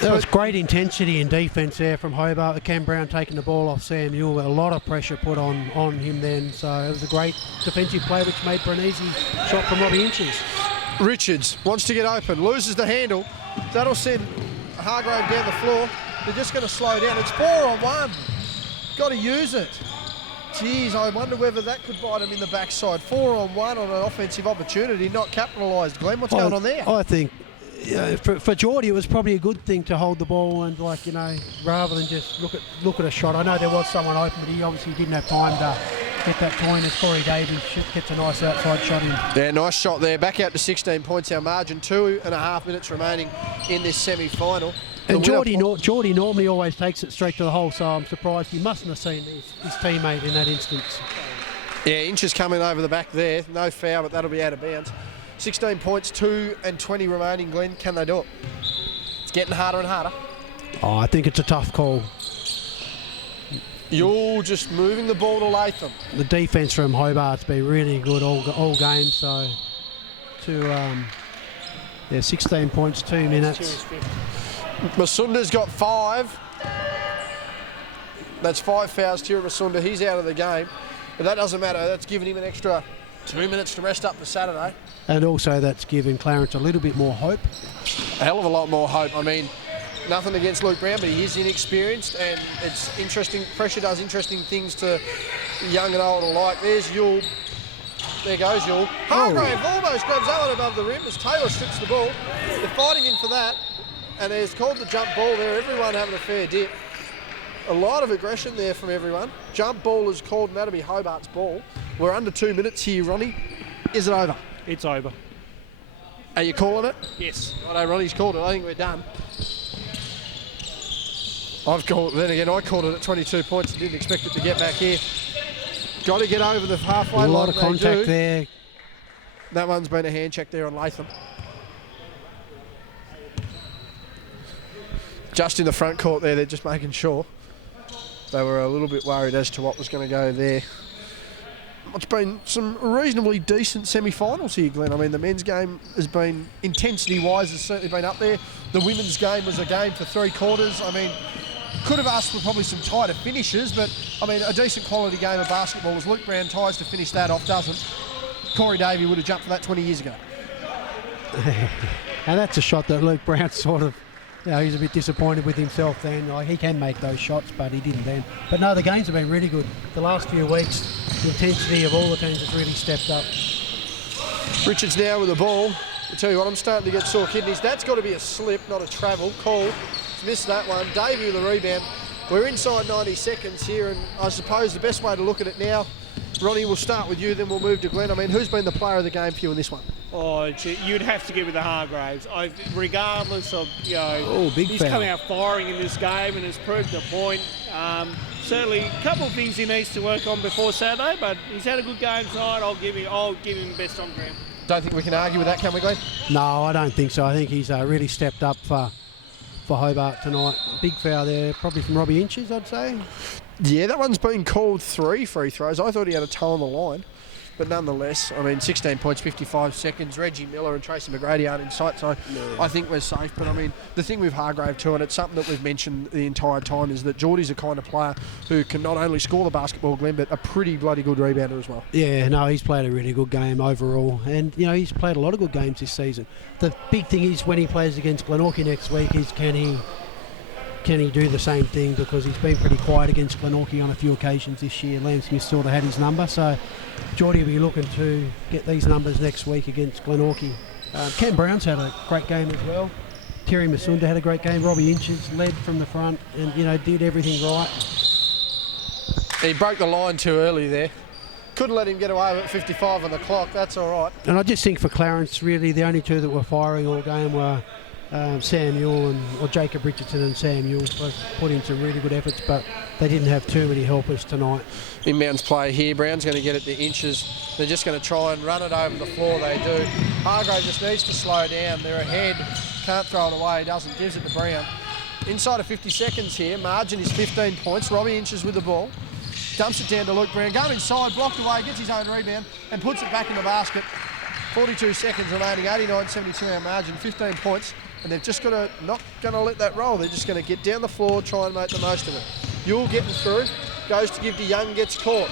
There was great intensity in defence there from Hobart, with Cam Brown taking the ball off Samuel. A lot of pressure put on him then. So it was a great defensive play which made for an easy shot from Robbie Inches. Richards wants to get open, loses the handle. That'll send Hargrave down the floor. They're just going to slow down. It's 4-on-1. Got to use it. Geez, I wonder whether that could bite him in the backside. 4-on-1 on an offensive opportunity, not capitalised. Glenn, what's going on there? I think for Geordie, it was probably a good thing to hold the ball and, rather than just look at a shot. I know there was someone open, but he obviously didn't have time to get that point as Corey Davies gets a nice outside shot in. Yeah, nice shot there. Back out to 16 points, our margin. 2.5 minutes remaining in this semi-final. And Geordie normally always takes it straight to the hole, so I'm surprised he mustn't have seen his teammate in that instance. Yeah, Inches coming over the back there. No foul, but that'll be out of bounds. 16 points, 2:20 remaining, Glenn. Can they do it? It's getting harder and harder. Oh, I think it's a tough call. You're just moving the ball to Latham. The defence from Hobart's been really good all game, so 16 points, 2 minutes. Masunda's got 5. That's 5 fouls to Masunda. He's out of the game. But that doesn't matter. That's giving him an extra 2 minutes to rest up for Saturday. And also that's given Clarence a little bit more hope. A hell of a lot more hope. I mean, nothing against Luke Brown, but he is inexperienced, and it's interesting. Pressure does interesting things to young and old alike. There's Yule. There goes Yule. Hargrave almost grabs that one above the rim as Taylor strips the ball. They're fighting in for that, and there's called the jump ball there. Everyone having a fair dip. A lot of aggression there from everyone. Jump ball is called, and that'll be Hobart's ball. We're under 2 minutes here, Ronnie. Is it over? It's over. Are you calling it? Yes. I know Ronnie's called it. I think we're done. I've called it. Then again, I called it at 22 points. Didn't expect it to get back here. Got to get over the halfway line. A lot of contact there. That one's been a hand check there on Latham. Just in the front court there, they're just making sure. They were a little bit worried as to what was going to go there. It's been some reasonably decent semi-finals here, Glenn. I mean, the men's game has been, intensity-wise, has certainly been up there. The women's game was a game for 3 quarters. I mean, could have asked for probably some tighter finishes, but, I mean, a decent quality game of basketball. As Luke Brown tries to finish that off, doesn't. Corey Davey would have jumped for that 20 years ago. And that's a shot that Luke Brown sort of, he's a bit disappointed with himself then. Like, he can make those shots, but he didn't then. But no, the games have been really good. The last few weeks, the intensity of all the teams has really stepped up. Richards now with the ball. I tell you what, I'm starting to get sore kidneys. That's got to be a slip, not a travel. Call. He's missed that one. Davey with the rebound. We're inside 90 seconds here, and I suppose the best way to look at it now, Ronnie, we'll start with you, then we'll move to Glenn. I mean, who's been the player of the game for you in this one? Oh, you'd have to give it to Hargraves. Regardless of, he's foul. come out firing in this game and has proved a point. Certainly a couple of things he needs to work on before Saturday, but he's had a good game tonight. I'll give him best on ground. Don't think we can argue with that, can we, Glenn? No, I don't think so. I think he's really stepped up for Hobart tonight. Big foul there, probably from Robbie Inches, I'd say. Yeah, that one's been called 3 free throws. I thought he had a toe on the line. But nonetheless, I mean, 16 points, 55 seconds. Reggie Miller and Tracy McGrady aren't in sight, so I think we're safe. But, I mean, the thing with Hargrave too, and it's something that we've mentioned the entire time, is that Geordie's a kind of player who can not only score the basketball, Glenn, but a pretty bloody good rebounder as well. Yeah, no, he's played a really good game overall. And, he's played a lot of good games this season. The big thing is when he plays against Glenorchy next week is can he do the same thing, because he's been pretty quiet against Glenorchy on a few occasions this year. Liam Smith sort of had his number, so Geordie will be looking to get these numbers next week against Glenorchy. Cam Brown's had a great game as well. Terry Masunda had a great game. Robbie Inches led from the front and, did everything right. He broke the line too early there. Couldn't let him get away with 55 on the clock. That's all right. And I just think for Clarence, really, the only two that were firing all game were Samuel or Jacob Richardson and Samuel. Both put in some really good efforts, but they didn't have too many helpers tonight. Inbounds play here. Brown's going to get it to Inches. They're just going to try and run it over the floor. They do. Hargrave just needs to slow down. They're ahead. Can't throw it away. Doesn't. Gives it to Brown. Inside of 50 seconds here. Margin is 15 points. Robbie Inches with the ball. Dumps it down to Luke Brown. Going inside. Blocked away. Gets his own rebound and puts it back in the basket. 42 seconds remaining. 89-72 our margin. 15 points. And they've just got to, not going to let that roll. They're just going to get down the floor, try and make the most of it. Ewell getting through, goes to give to Young, gets caught.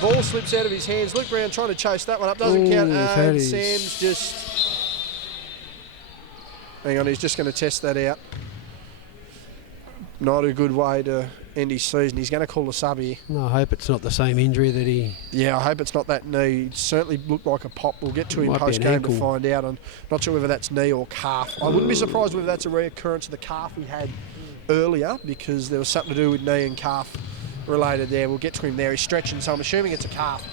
Ball slips out of his hands. Luke Brown trying to chase that one up, doesn't count. And Sam's just... Hang on, he's just going to test that out. Not a good way to end his season. He's going to call a sub here. No, I hope it's not the same injury that he... Yeah, I hope it's not that knee. It certainly looked like a pop. We'll get to him post-game to find out. I'm not sure whether that's knee or calf. I wouldn't be surprised whether that's a reoccurrence of the calf he had earlier, because there was something to do with knee and calf related there. We'll get to him there. He's stretching, so I'm assuming it's a calf.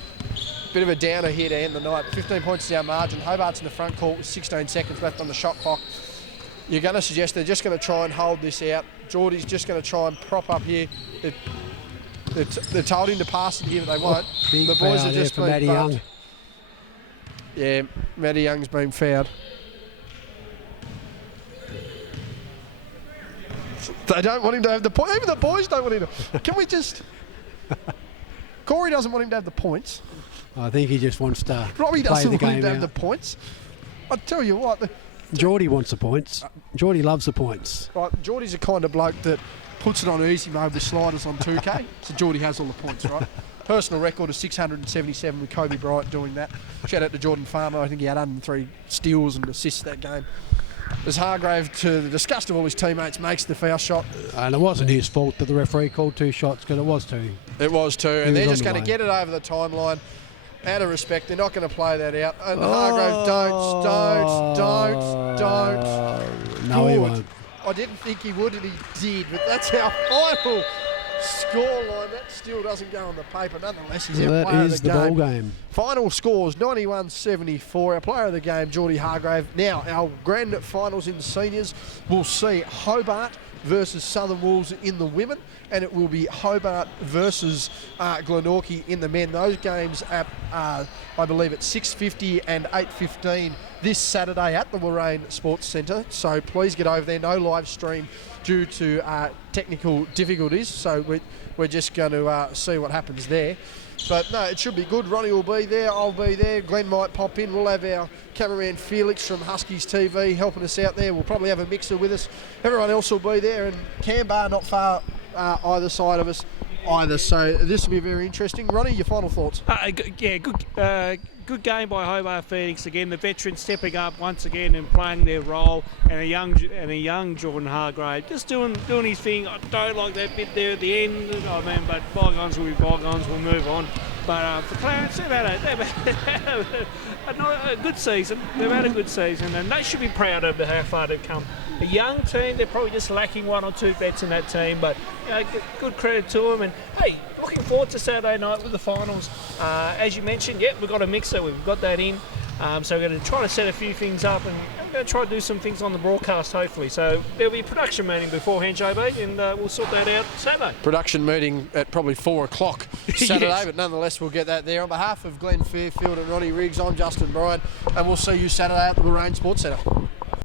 Bit of a downer here to end the night. 15 points is our margin. Hobart's in the front court with 16 seconds left on the shot clock. You're going to suggest they're just going to try and hold this out. Geordie's just going to try and prop up here. They're told him to pass it here, but they won't. Big the boys foul are just there for Matty Young. Yeah, Matty Young's been fouled. They don't want him to have the point. Even the boys don't want him to. Can we just... Corey doesn't want him to have the points. I think he just wants to Robbie play doesn't the want him game to have out. the points. I tell you what... Geordie wants the points. Geordie loves the points. Right, Geordie's the kind of bloke that puts it on easy mode with sliders on 2K. So Geordie has all the points, right? Personal record of 677 with Kobe Bryant doing that. Shout out to Jordan Farmer. I think he had 103 steals and assists that game. As Hargrave, to the disgust of all his teammates, makes the foul shot. And it wasn't his fault that the referee called 2 shots, because it was 2. It was 2, and they're just going to line. get it over the timeline. Out of respect, they're not going to play that out. And Hargrave, don't. No, he Good. won't. I didn't think he would, and he did. But that's our final scoreline. That still doesn't go on the paper. Nonetheless, he's So our that player is of the the ball game. game. Final scores 91-74. Our player of the game, Geordie Hargrave. Now, our grand finals in the seniors will see Hobart versus Southern Wolves in the women, and it will be Hobart versus Glenorchy in the men. Those games at, I believe, at 6:50 and 8:15 this Saturday at the Warrane Sports Centre. So please get over there. No live stream due to technical difficulties. So we're just going to see what happens there. But no, it should be good. Ronnie will be there. I'll be there. Glenn might pop in. We'll have our cameraman Felix from Huskies TV helping us out there. We'll probably have a mixer with us. Everyone else will be there. And Canberra not far either side of us either. So this will be very interesting. Ronnie, your final thoughts? Good game by Hobart Phoenix again. The veterans stepping up once again and playing their role, and a young Jordan Hargrave just doing his thing. I don't like that bit there at the end. I mean, but bygones will be bygones. We'll move on. But for Clarence, they've had a good season. They've had a good season, and they should be proud of how far they've come. A young team, they're probably just lacking one or two vets in that team, but good credit to them. And hey, looking forward to Saturday night with the finals. As you mentioned, we've got a mixer, we've got that in. So we're going to try to set a few things up, and we're going to try to do some things on the broadcast, hopefully. So there'll be a production meeting beforehand, JB, and we'll sort that out Saturday. Production meeting at probably 4 o'clock Saturday, Yes. but nonetheless we'll get that there. On behalf of Glenn Fairfield and Ronnie Riggs, I'm Justin Bryan, and we'll see you Saturday at the Warrane Sports Centre.